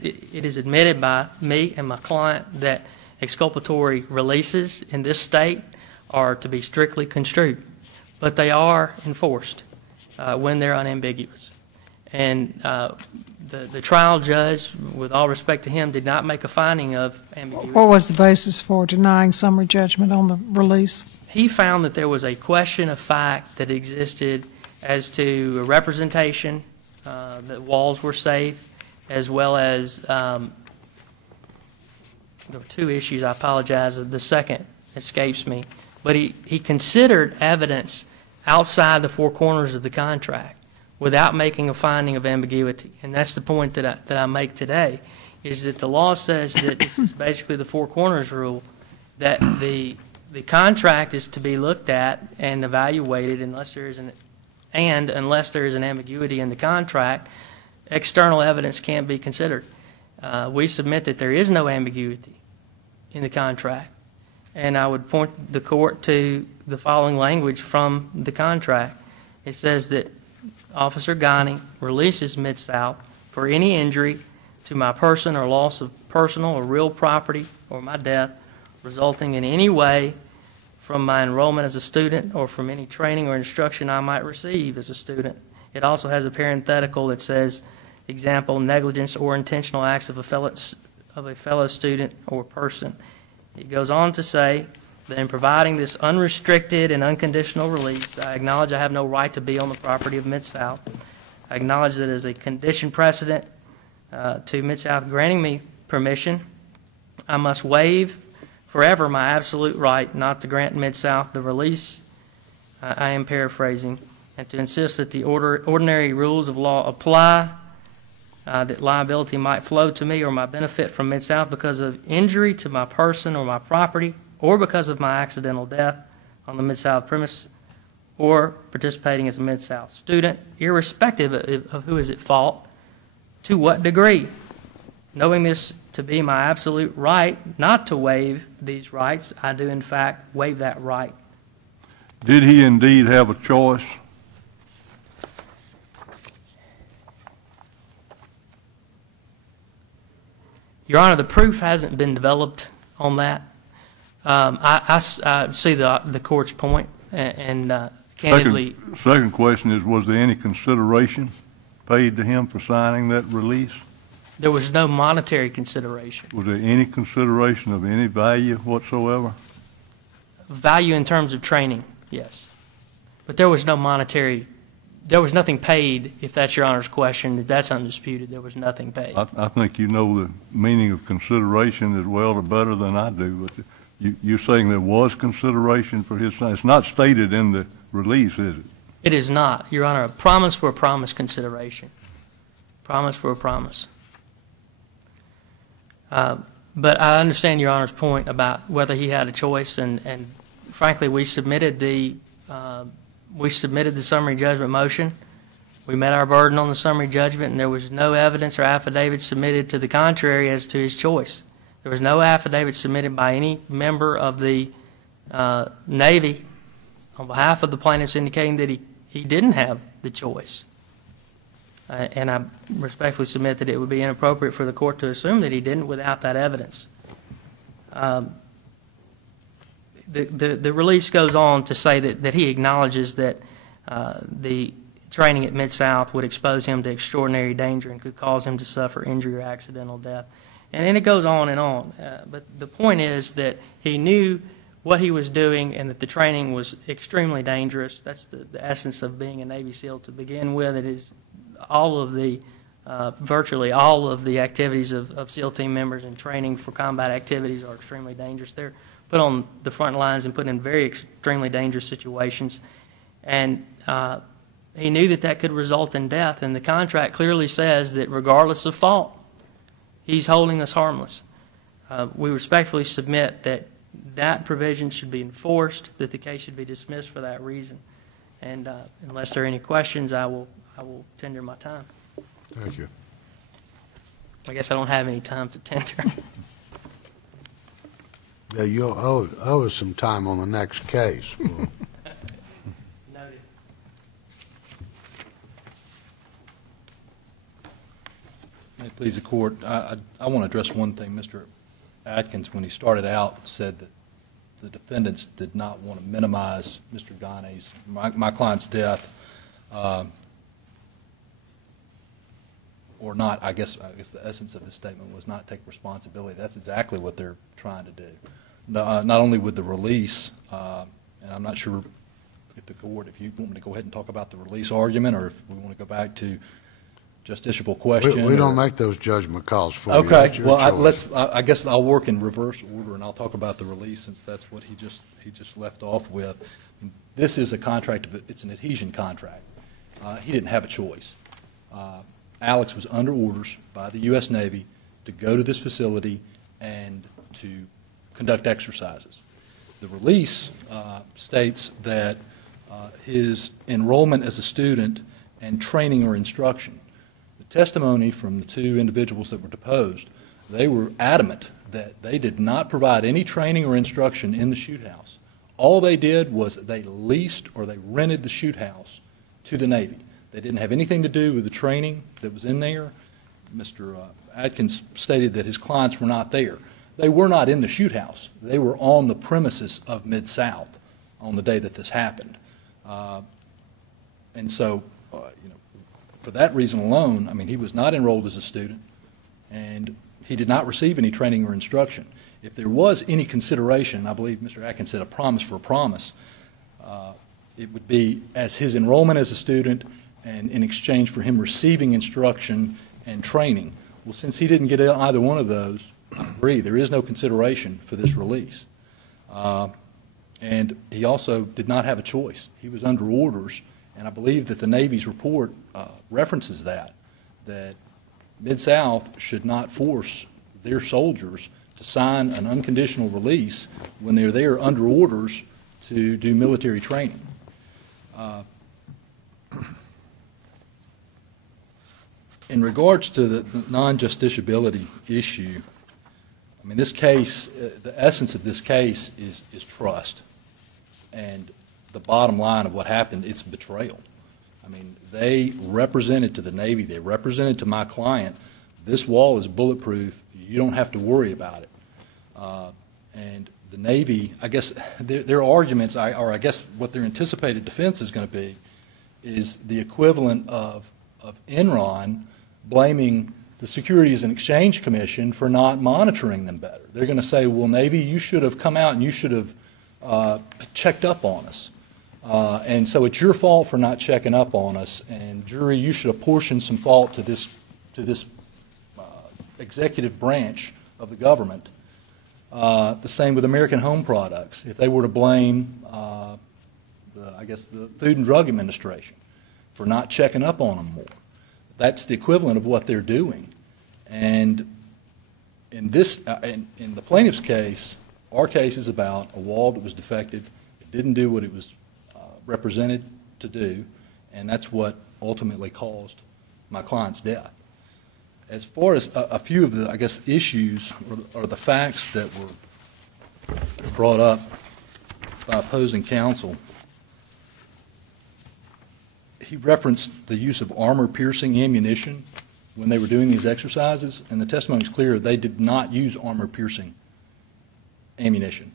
It is admitted by me and my client that exculpatory releases in this state are to be strictly construed, but they are enforced when they're unambiguous. And the trial judge, with all respect to him, did not make a finding of ambiguity. What was the basis for denying summary judgment on the release? He found that there was a question of fact that existed as to a representation that walls were safe, as well as there were two issues. I apologize. The second escapes me. But he considered evidence outside the four corners of the contract without making a finding of ambiguity. And that's the point that I make today, is that the law says that this is basically the four corners rule, that the contract is to be looked at and evaluated unless there is an ambiguity in the contract. External evidence can't be considered. We submit that there is no ambiguity in the contract. And I would point the court to the following language from the contract. It says that Officer Ghane releases Mid-South for any injury to my person or loss of personal or real property or my death resulting in any way from my enrollment as a student or from any training or instruction I might receive as a student. It also has a parenthetical that says, example, negligence or intentional acts of a fellow student or person. It goes on to say that in providing this unrestricted and unconditional release, I acknowledge I have no right to be on the property of Mid-South. I acknowledge that as a condition precedent to Mid-South granting me permission, I must waive forever my absolute right not to grant Mid-South the release. I am paraphrasing, and to insist that the ordinary rules of law apply, that liability might flow to me or my benefit from Mid-South because of injury to my person or my property, or because of my accidental death on the Mid-South premise, or participating as a Mid-South student, irrespective of who is at fault, to what degree. Knowing this to be my absolute right not to waive these rights, I do in fact waive that right. Did he indeed have a choice? Your Honor, the proof hasn't been developed on that. I see the court's point, and candidly... Second question is, was there any consideration paid to him for signing that release? There was no monetary consideration. Was there any consideration of any value whatsoever? Value in terms of training, yes. But there was no monetary, there was nothing paid, if that's Your Honor's question. That's undisputed. There was nothing paid. I think you know the meaning of consideration as well or better than I do, but you're saying there was consideration for his son. It's not stated in the release, is it? It is not, Your Honor. A promise for a promise consideration. Promise for a promise. But I understand Your Honor's point about whether he had a choice, and frankly, we submitted the summary judgment motion. We met our burden on the summary judgment, and there was no evidence or affidavit submitted to the contrary as to his choice. There was no affidavit submitted by any member of the Navy on behalf of the plaintiffs indicating that he didn't have the choice. And I respectfully submit that it would be inappropriate for the court to assume that he didn't without that evidence. The release goes on to say that he acknowledges that the training at Mid-South would expose him to extraordinary danger and could cause him to suffer injury or accidental death. And it goes on and on. But the point is that he knew what he was doing and that the training was extremely dangerous. That's the essence of being a Navy SEAL to begin with. It is all of the, virtually all of the activities of SEAL team members and training for combat activities are extremely dangerous. They're put on the front lines and put in very extremely dangerous situations. And he knew that that could result in death, and the contract clearly says that regardless of fault, he's holding us harmless. We respectfully submit that that provision should be enforced, that the case should be dismissed for that reason. And unless there are any questions, I will tender my time. Thank you. I guess I don't have any time to tender. Yeah, you'll owe us some time on the next case. Noted. May it please the court, I want to address one thing. Mr. Atkins, when he started out, said that the defendants did not want to minimize Mr. Ghane's, my client's death, or not. I guess the essence of his statement was not take responsibility. That's exactly what they're trying to do. Not only with the release, and I'm not sure if the court, if you want me to go ahead and talk about the release argument, or if we want to go back to justiciable question. We don't make those judgment calls for you. Okay. Well, I guess I'll work in reverse order, and I'll talk about the release since that's what he just left off with. This is a contract. It's an adhesion contract. He didn't have a choice. Alex was under orders by the U.S. Navy to go to this facility and to conduct exercises. The release states that his enrollment as a student and training or instruction. The testimony from the two individuals that were deposed, they were adamant that they did not provide any training or instruction in the shoot house. All they did was they leased or they rented the shoot house to the Navy. They didn't have anything to do with the training that was in there. Mr. Atkins stated that his clients were not there. They were not in the shoot house. They were on the premises of Mid-South on the day that this happened. And so, for that reason alone, I mean, he was not enrolled as a student, and he did not receive any training or instruction. If there was any consideration, I believe Mr. Atkins said a promise for a promise, it would be as his enrollment as a student and in exchange for him receiving instruction and training. Well, since he didn't get either one of those, I agree, there is no consideration for this release. And he also did not have a choice. He was under orders, and I believe that the Navy's report references that Mid-South should not force their soldiers to sign an unconditional release when they're there under orders to do military training. In regards to the non-justiciability issue, I mean, this case, the essence of this case is trust. And the bottom line of what happened, it's betrayal. I mean, they represented to the Navy, they represented to my client, this wall is bulletproof, you don't have to worry about it. And the Navy, I guess, their arguments, or I guess what their anticipated defense is going to be, is the equivalent of Enron blaming the Securities and Exchange Commission for not monitoring them better. They're going to say, well, Navy, you should have come out and you should have checked up on us. And so it's your fault for not checking up on us, and jury, you should apportion some fault to this executive branch of the government. The same with American Home Products. If they were to blame, the Food and Drug Administration for not checking up on them more, that's the equivalent of what they're doing. And in this, in the plaintiff's case, our case is about a wall that was defective. It didn't do what it was represented to do, and that's what ultimately caused my client's death. As far as a few of the, issues or the facts that were brought up by opposing counsel, he referenced the use of armor-piercing ammunition when they were doing these exercises, and the testimony is clear they did not use armor-piercing ammunition.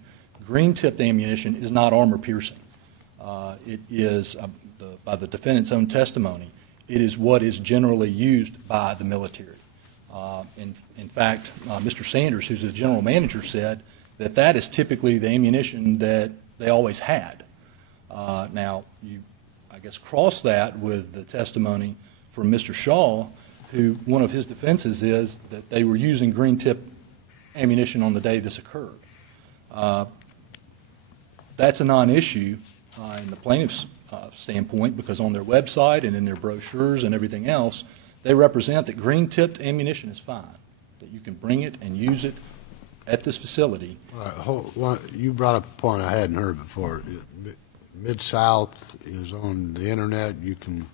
Green-tipped ammunition is not armor-piercing. It is, by the defendant's own testimony, it is what is generally used by the military. In fact, Mr. Sanders, who's the general manager, said that that is typically the ammunition that they always had. Now, you, cross that with the testimony from Mr. Shaw, who one of his defenses is that they were using green-tip ammunition on the day this occurred. That's a non-issue in the plaintiff's standpoint, because on their website and in their brochures and everything else, they represent that green-tipped ammunition is fine, that you can bring it and use it at this facility. You brought up a point I hadn't heard before. Mid-South is on the internet. You can...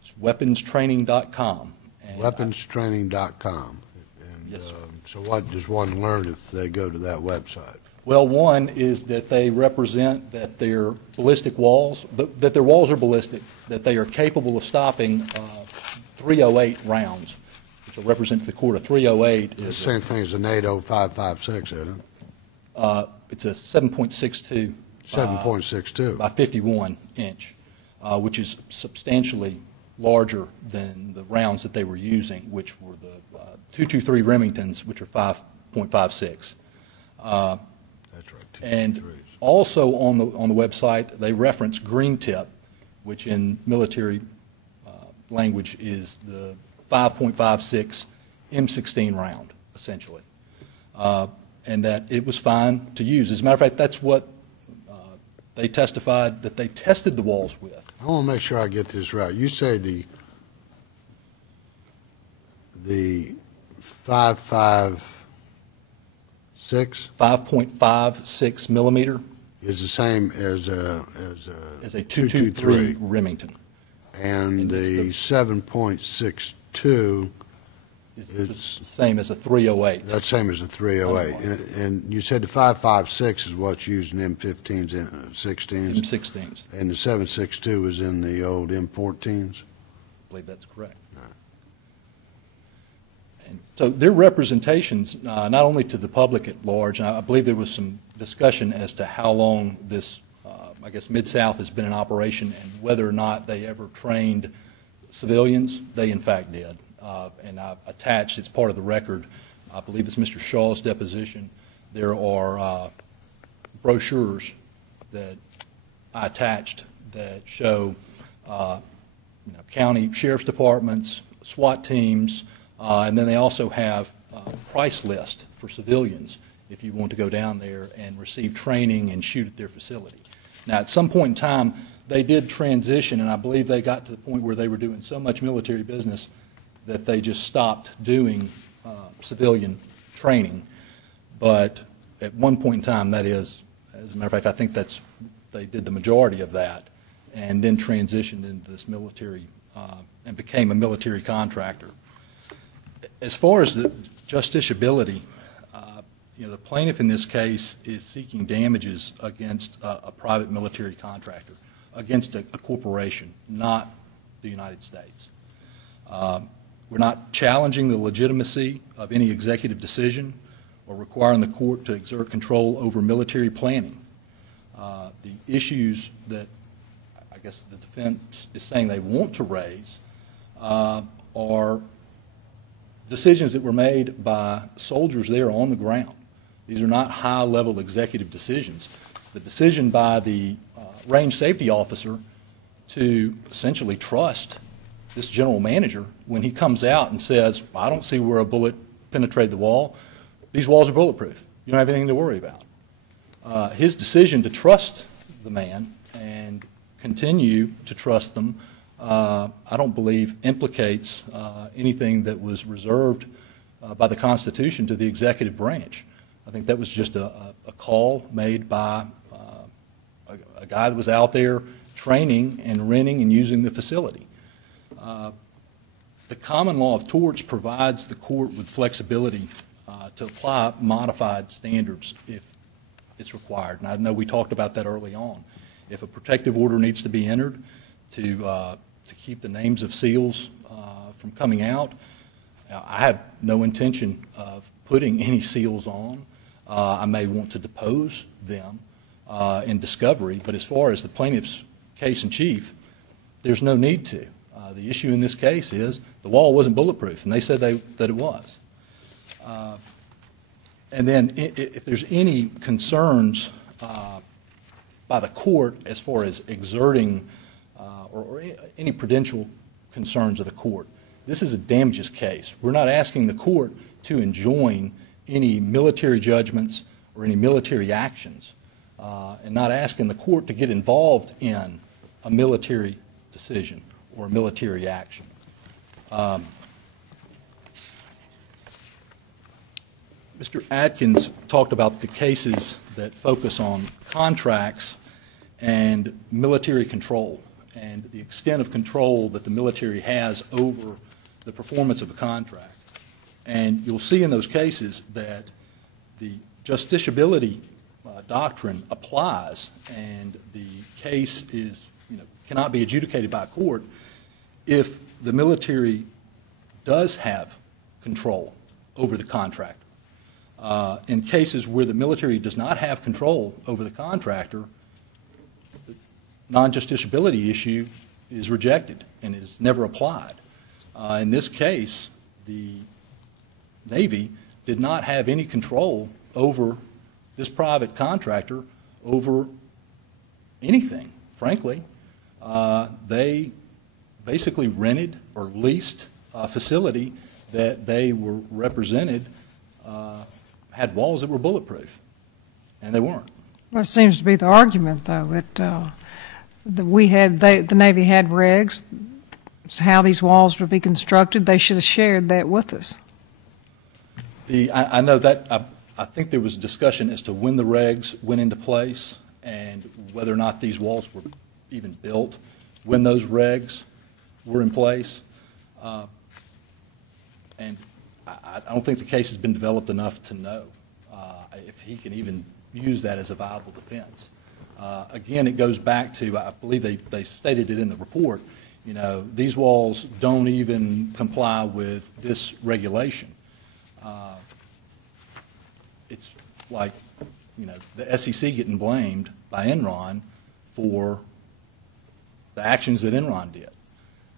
It's weaponstraining.com. Weaponstraining.com. Yes, sir. So what does one learn if they go to that website? Well, one is that they represent that their ballistic walls, that their walls are ballistic, that they are capable of stopping 308 rounds, which will represent to the court a 308 is... The same thing as a NATO 5.56, isn't it? It's a 7.62. 7.62. By 51 inch, which is substantially larger than the rounds that they were using, which were the 223 Remingtons, which are 5.56. That's right. And also on the website, they reference green tip, which in military language is the 5.56 M16 round, essentially, and that it was fine to use. As a matter of fact, that's what they testified that they tested the walls with. I want to make sure I get this right. You say the 5.56 5.56 millimeter is the same as a 223 Remington. And the 7.62 is the same as a 308. That's same as a 308. And you said the 5.56 is what's used in M15s and 16s? M16s. And the 7.62 is in the old M14s? I believe that's correct. And so their representations, not only to the public at large, and I believe there was some discussion as to how long this, Mid-South has been in operation and whether or not they ever trained civilians. They, in fact, did. And I've attached, it's part of the record, I believe it's Mr. Shaw's deposition. There are brochures that I attached that show county sheriff's departments, SWAT teams, and then they also have price list for civilians if you want to go down there and receive training and shoot at their facility. Now, at some point in time, they did transition, and I believe they got to the point where they were doing so much military business that they just stopped doing civilian training. But at one point in time, that is, as a matter of fact, I think they did the majority of that and then transitioned into this military and became a military contractor. As far as the justiciability, the plaintiff in this case is seeking damages against a private military contractor, against a corporation, not the United States. We're not challenging the legitimacy of any executive decision or requiring the court to exert control over military planning. The issues that the defense is saying they want to raise are decisions that were made by soldiers there on the ground. These are not high-level executive decisions. The decision by the range safety officer to essentially trust this general manager when he comes out and says, I don't see where a bullet penetrated the wall. These walls are bulletproof. You don't have anything to worry about. His decision to trust the man and continue to trust them, I don't believe implicates anything that was reserved by the Constitution to the executive branch. I think that was just a call made by a guy that was out there training and renting and using the facility. The common law of torts provides the court with flexibility to apply modified standards if it's required. And I know we talked about that early on. If a protective order needs to be entered to keep the names of SEALs from coming out, I have no intention of putting any SEALs on. I may want to depose them in discovery, but as far as the plaintiff's case in chief, there's no need to. The issue in this case is the wall wasn't bulletproof, and they said that it was. And then if there's any concerns by the court as far as exerting or any prudential concerns of the court, this is a damages case. We're not asking the court to enjoin any military judgments or any military actions, and not asking the court to get involved in a military decision or a military action. Mr. Atkins talked about the cases that focus on contracts and military control and the extent of control that the military has over the performance of a contract. And you'll see in those cases that the justiciability doctrine applies, and the case is, cannot be adjudicated by a court if the military does have control over the contractor. In cases where the military does not have control over the contractor, the non-justiciability issue is rejected and is never applied. In this case, the Navy did not have any control over this private contractor over anything, frankly. They basically rented or leased a facility that they were represented had walls that were bulletproof, and they weren't. Well, it seems to be the argument, though, that the Navy had regs, how these walls would be constructed. They should have shared that with us. I know that I think there was discussion as to when the regs went into place and whether or not these walls were even built when those regs were in place. And I don't think the case has been developed enough to know if he can even use that as a viable defense. Again, it goes back to, I believe they stated it in the report, these walls don't even comply with this regulation. It's like, the SEC getting blamed by Enron for the actions that Enron did,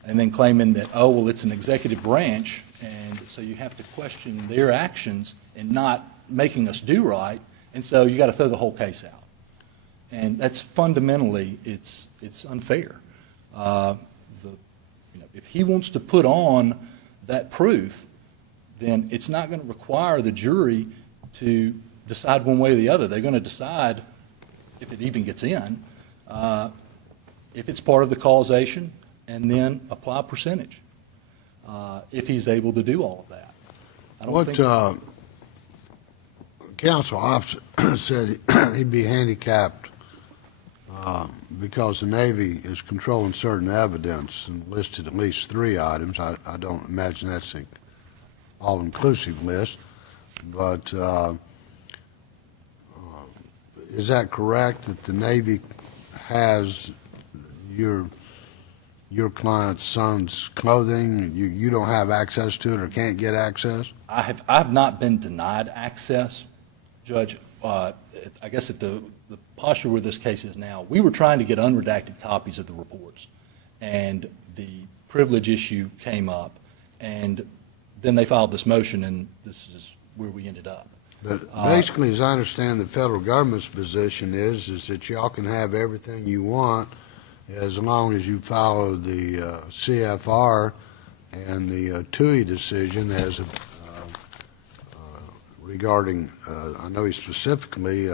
and then claiming that, oh, well, it's an executive branch, and so you have to question their actions and not making us do right, and so you got to throw the whole case out. And that's fundamentally, it's unfair. If he wants to put on that proof, then it's not going to require the jury to decide one way or the other. They're going to decide, if it even gets in, if it's part of the causation, and then apply percentage, if he's able to do all of that. I don't think counsel opposite said he'd be handicapped because the Navy is controlling certain evidence and listed at least 3 items. I don't imagine that's an all-inclusive list, but is that correct, that the Navy has your client's son's clothing? You don't have access to it or can't get access? I have not been denied access, Judge. I guess at the posture where this case is now, we were trying to get unredacted copies of the reports, and the privilege issue came up, and then they filed this motion, and this is where we ended up. But basically, as I understand the federal government's position is that y'all can have everything you want as long as you follow the CFR and the TUI decision as regarding, I know he specifically,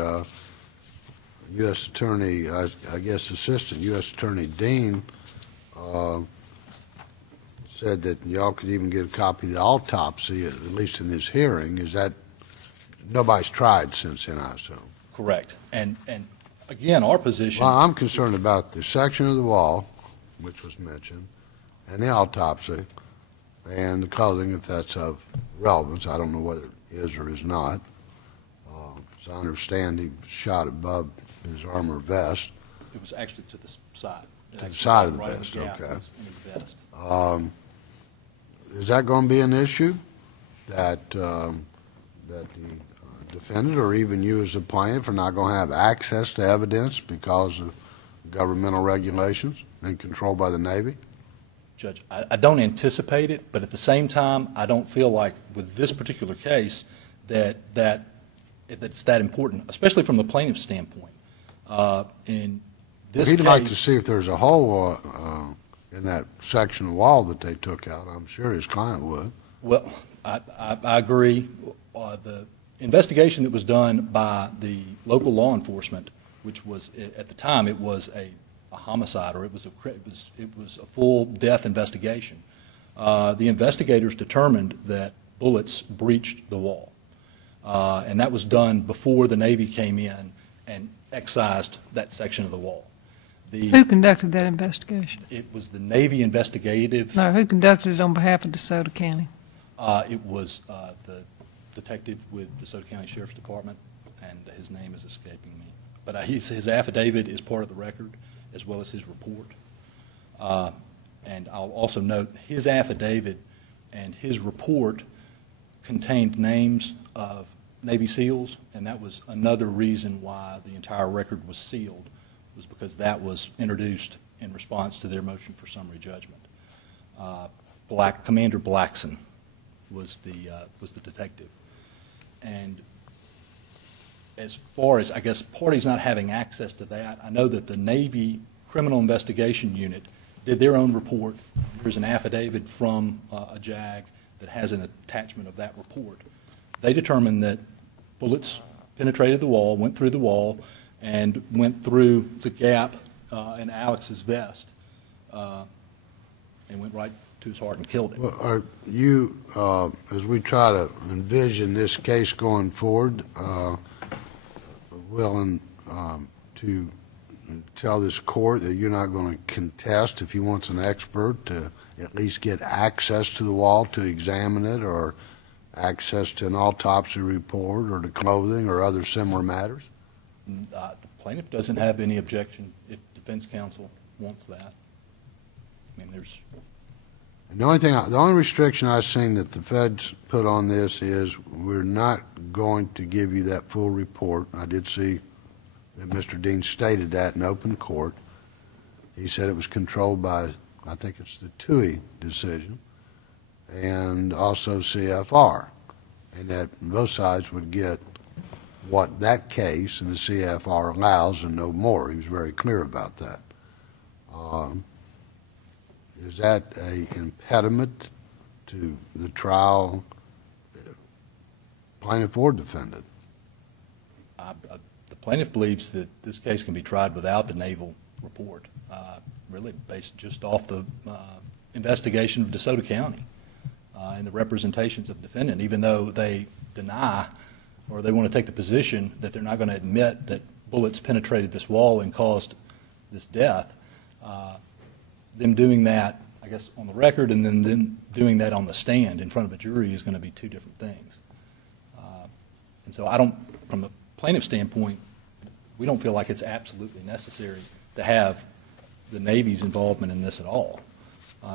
U.S. Attorney, I guess Assistant U.S. Attorney Dean said that y'all could even get a copy of the autopsy, at least in this hearing. Is that, nobody's tried since then, I assume? Correct. And again, our position... Well, I'm concerned about the section of the wall, which was mentioned, and the autopsy, and the clothing, if that's of relevance. I don't know whether it is or is not. As I understand, he shot above his armor vest. It was actually to the side. To the side of the vest, okay. In his vest. Is that going to be an issue that the defendant or even you as a plaintiff are not going to have access to evidence because of governmental regulations and controlled by the Navy? Judge, I don't anticipate it, but at the same time, I don't feel like with this particular case that it's that important, especially from the plaintiff's standpoint. In this He'd case, like to see if there's a hole in that section of wall that they took out. I'm sure his client would. Well, I agree. The investigation that was done by the local law enforcement, which was at the time it was a homicide, or it was a full death investigation. The investigators determined that bullets breached the wall, and that was done before the Navy came in and excised that section of the wall. Who conducted that investigation? It was the Navy investigative. No, who conducted it on behalf of DeSoto County? It was the detective with DeSoto County Sheriff's Department, and his name is escaping me. But his affidavit is part of the record, as well as his report. And I'll also note his affidavit and his report contained names of Navy SEALs, and that was another reason why the entire record was sealed, was because that was introduced in response to their motion for summary judgment. Commander Blackson was the detective. And as far as, I guess, parties not having access to that, I know that the Navy Criminal Investigation Unit did their own report. There's an affidavit from a JAG that has an attachment of that report. They determined that bullets penetrated the wall, went through the wall, and went through the gap in Alex's vest, and went right to his heart and killed him. Well, are you, as we try to envision this case going forward, willing to tell this court that you're not going to contest if he wants an expert to at least get access to the wall to examine it, or access to an autopsy report or to clothing or other similar matters? The plaintiff doesn't have any objection if defense counsel wants that. I mean, there's... And the only restriction I've seen that the feds put on this is we're not going to give you that full report. I did see that Mr. Dean stated that in open court. He said it was controlled by, I think it's the TUI decision, and also CFR, and that both sides would get what that case and the CFR allows and no more. He was very clear about that. Is that an impediment to the trial, plaintiff or defendant? The plaintiff believes that this case can be tried without the naval report, really based just off the investigation of DeSoto County and the representations of the defendant, even though they deny or they want to take the position that they're not going to admit that bullets penetrated this wall and caused this death. Them doing that, I guess, on the record and then them doing that on the stand in front of a jury is going to be two different things. And so I don't, from a plaintiff standpoint, we don't feel like it's absolutely necessary to have the Navy's involvement in this at all.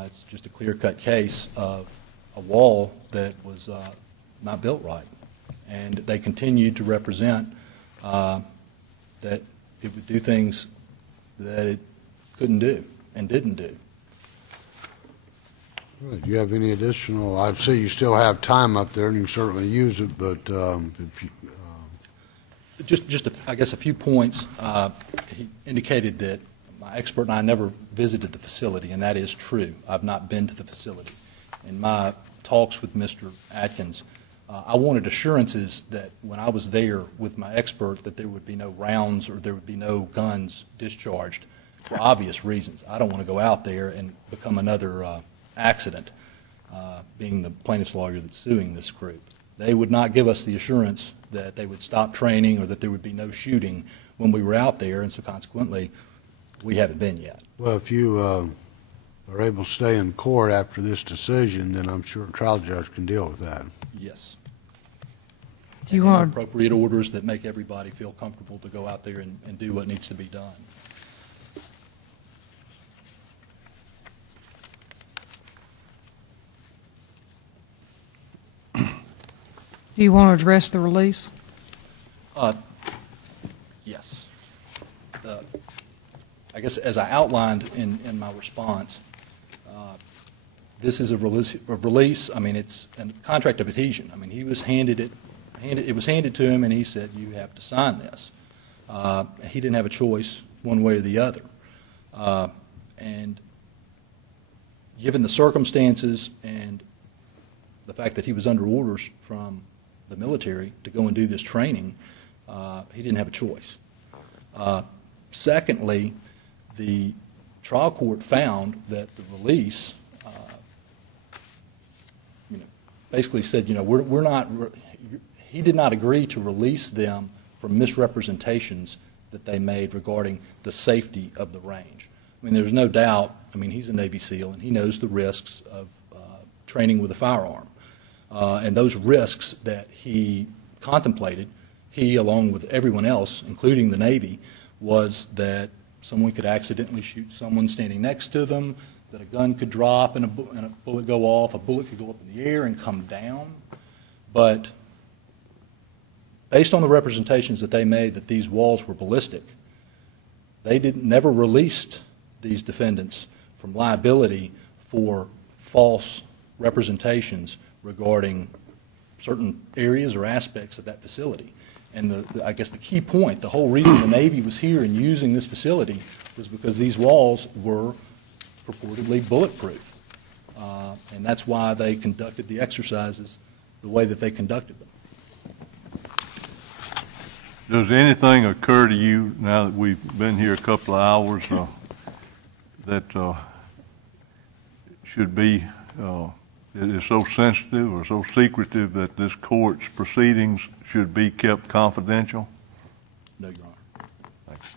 It's just a clear-cut case of a wall that was not built right. And they continued to represent that it would do things that it couldn't do and didn't do. Do you have any additional? I see you still have time up there, and you can certainly use it, but if you, I guess, a few points. He indicated that my expert and I never visited the facility, and that is true. I've not been to the facility. In my talks with Mr. Atkins, I wanted assurances that when I was there with my expert that there would be no rounds or there would be no guns discharged for obvious reasons. I don't want to go out there and become another accident, being the plaintiff's lawyer that's suing this group. They would not give us the assurance that they would stop training or that there would be no shooting when we were out there, and so consequently, we haven't been yet. well, if you are able to stay in court after this decision, then I'm sure a trial judge can deal with that. Yes. Do you And want, appropriate orders that make everybody feel comfortable to go out there and do what needs to be done. do you want to address the release? Yes. I guess as I outlined in my response, this is a release. I mean, it's a contract of adhesion. I mean, he was it was handed to him, and he said, you have to sign this. He didn't have a choice one way or the other. And given the circumstances and the fact that he was under orders from the military to go and do this training, he didn't have a choice. Secondly, the trial court found that the release, basically said, we're not. He did not agree to release them from misrepresentations that they made regarding the safety of the range. I mean, there's no doubt. I mean, he's a Navy SEAL and he knows the risks of training with a firearm. And those risks that he contemplated, he along with everyone else, including the Navy, was that someone could accidentally shoot someone standing next to them, that a gun could drop and a bullet go off, a bullet could go up in the air and come down. But based on the representations that they made that these walls were ballistic, they never released these defendants from liability for false representations regarding certain areas or aspects of that facility. And I guess the key point, the whole reason the Navy was here and using this facility was because these walls were purportedly bulletproof. And that's why they conducted the exercises the way that they conducted them. Does anything occur to you now that we've been here a couple of hours that should be, it is so sensitive or so secretive that this court's proceedings should be kept confidential? No, Your Honor. Thanks.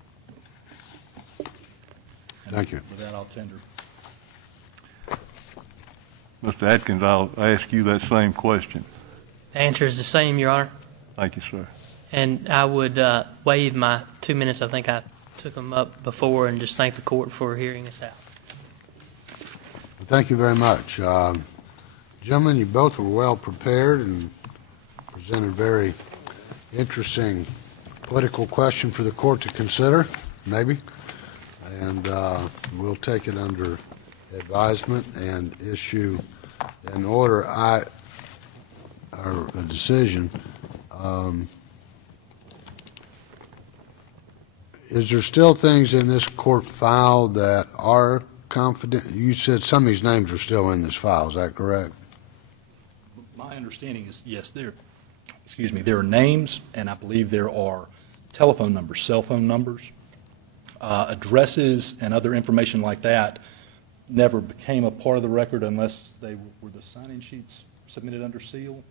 Thank you. With that, I'll tender. Mr. Atkins, I'll ask you that same question. The answer is the same, Your Honor. Thank you, sir. And I would waive my 2 minutes. I think I took them up before, and just thank the court for hearing us out. Thank you very much. Gentlemen, you both were well prepared and presented a very interesting political question for the court to consider, maybe. And we'll take it under advisement and issue an order or a decision. Is there still things in this court file that are confident? You said some of these names are still in this file, is that correct? My understanding is, yes, there are names, and I believe there are telephone numbers, cell phone numbers, addresses, and other information like that never became a part of the record unless they were the sign-in sheets submitted under seal.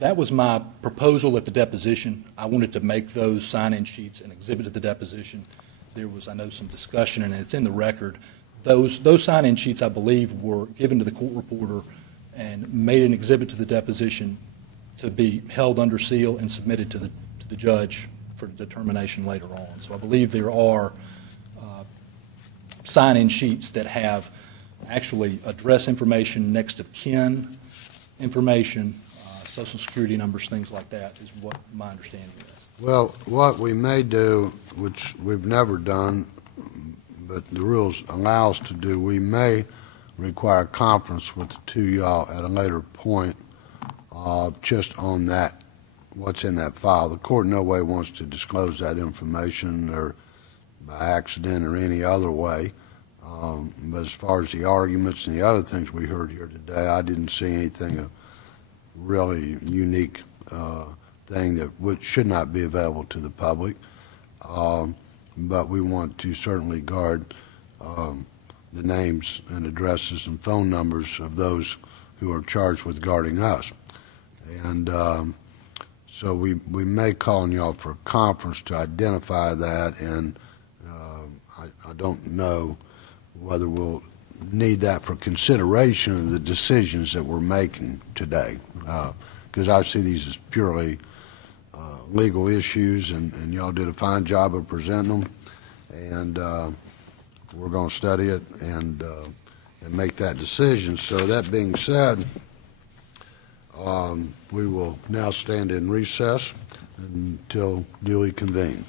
That was my proposal at the deposition. I wanted to make those sign-in sheets an exhibit at the deposition. There was, I know, some discussion, and it's in the record. Those sign-in sheets, I believe, were given to the court reporter and made an exhibit to the deposition to be held under seal and submitted to the judge for determination later on. So I believe there are sign-in sheets that have actually address information, next of kin information, Social Security numbers, things like that, is what my understanding is. Well, what we may do, which we've never done, but the rules allow us to do, we may require a conference with the two y'all at a later point, just on that, what's in that file. The court in no way wants to disclose that information or by accident or any other way. But as far as the arguments and the other things we heard here today, I didn't see anything really unique thing that should not be available to the public. But we want to certainly guard the names and addresses and phone numbers of those who are charged with guarding us. And so we may call on y'all for a conference to identify that, and I don't know whether we'll need that for consideration of the decisions that we're making today, because I see these as purely legal issues, and y'all did a fine job of presenting them, and we're going to study it and make that decision. So that being said, we will now stand in recess until duly convened.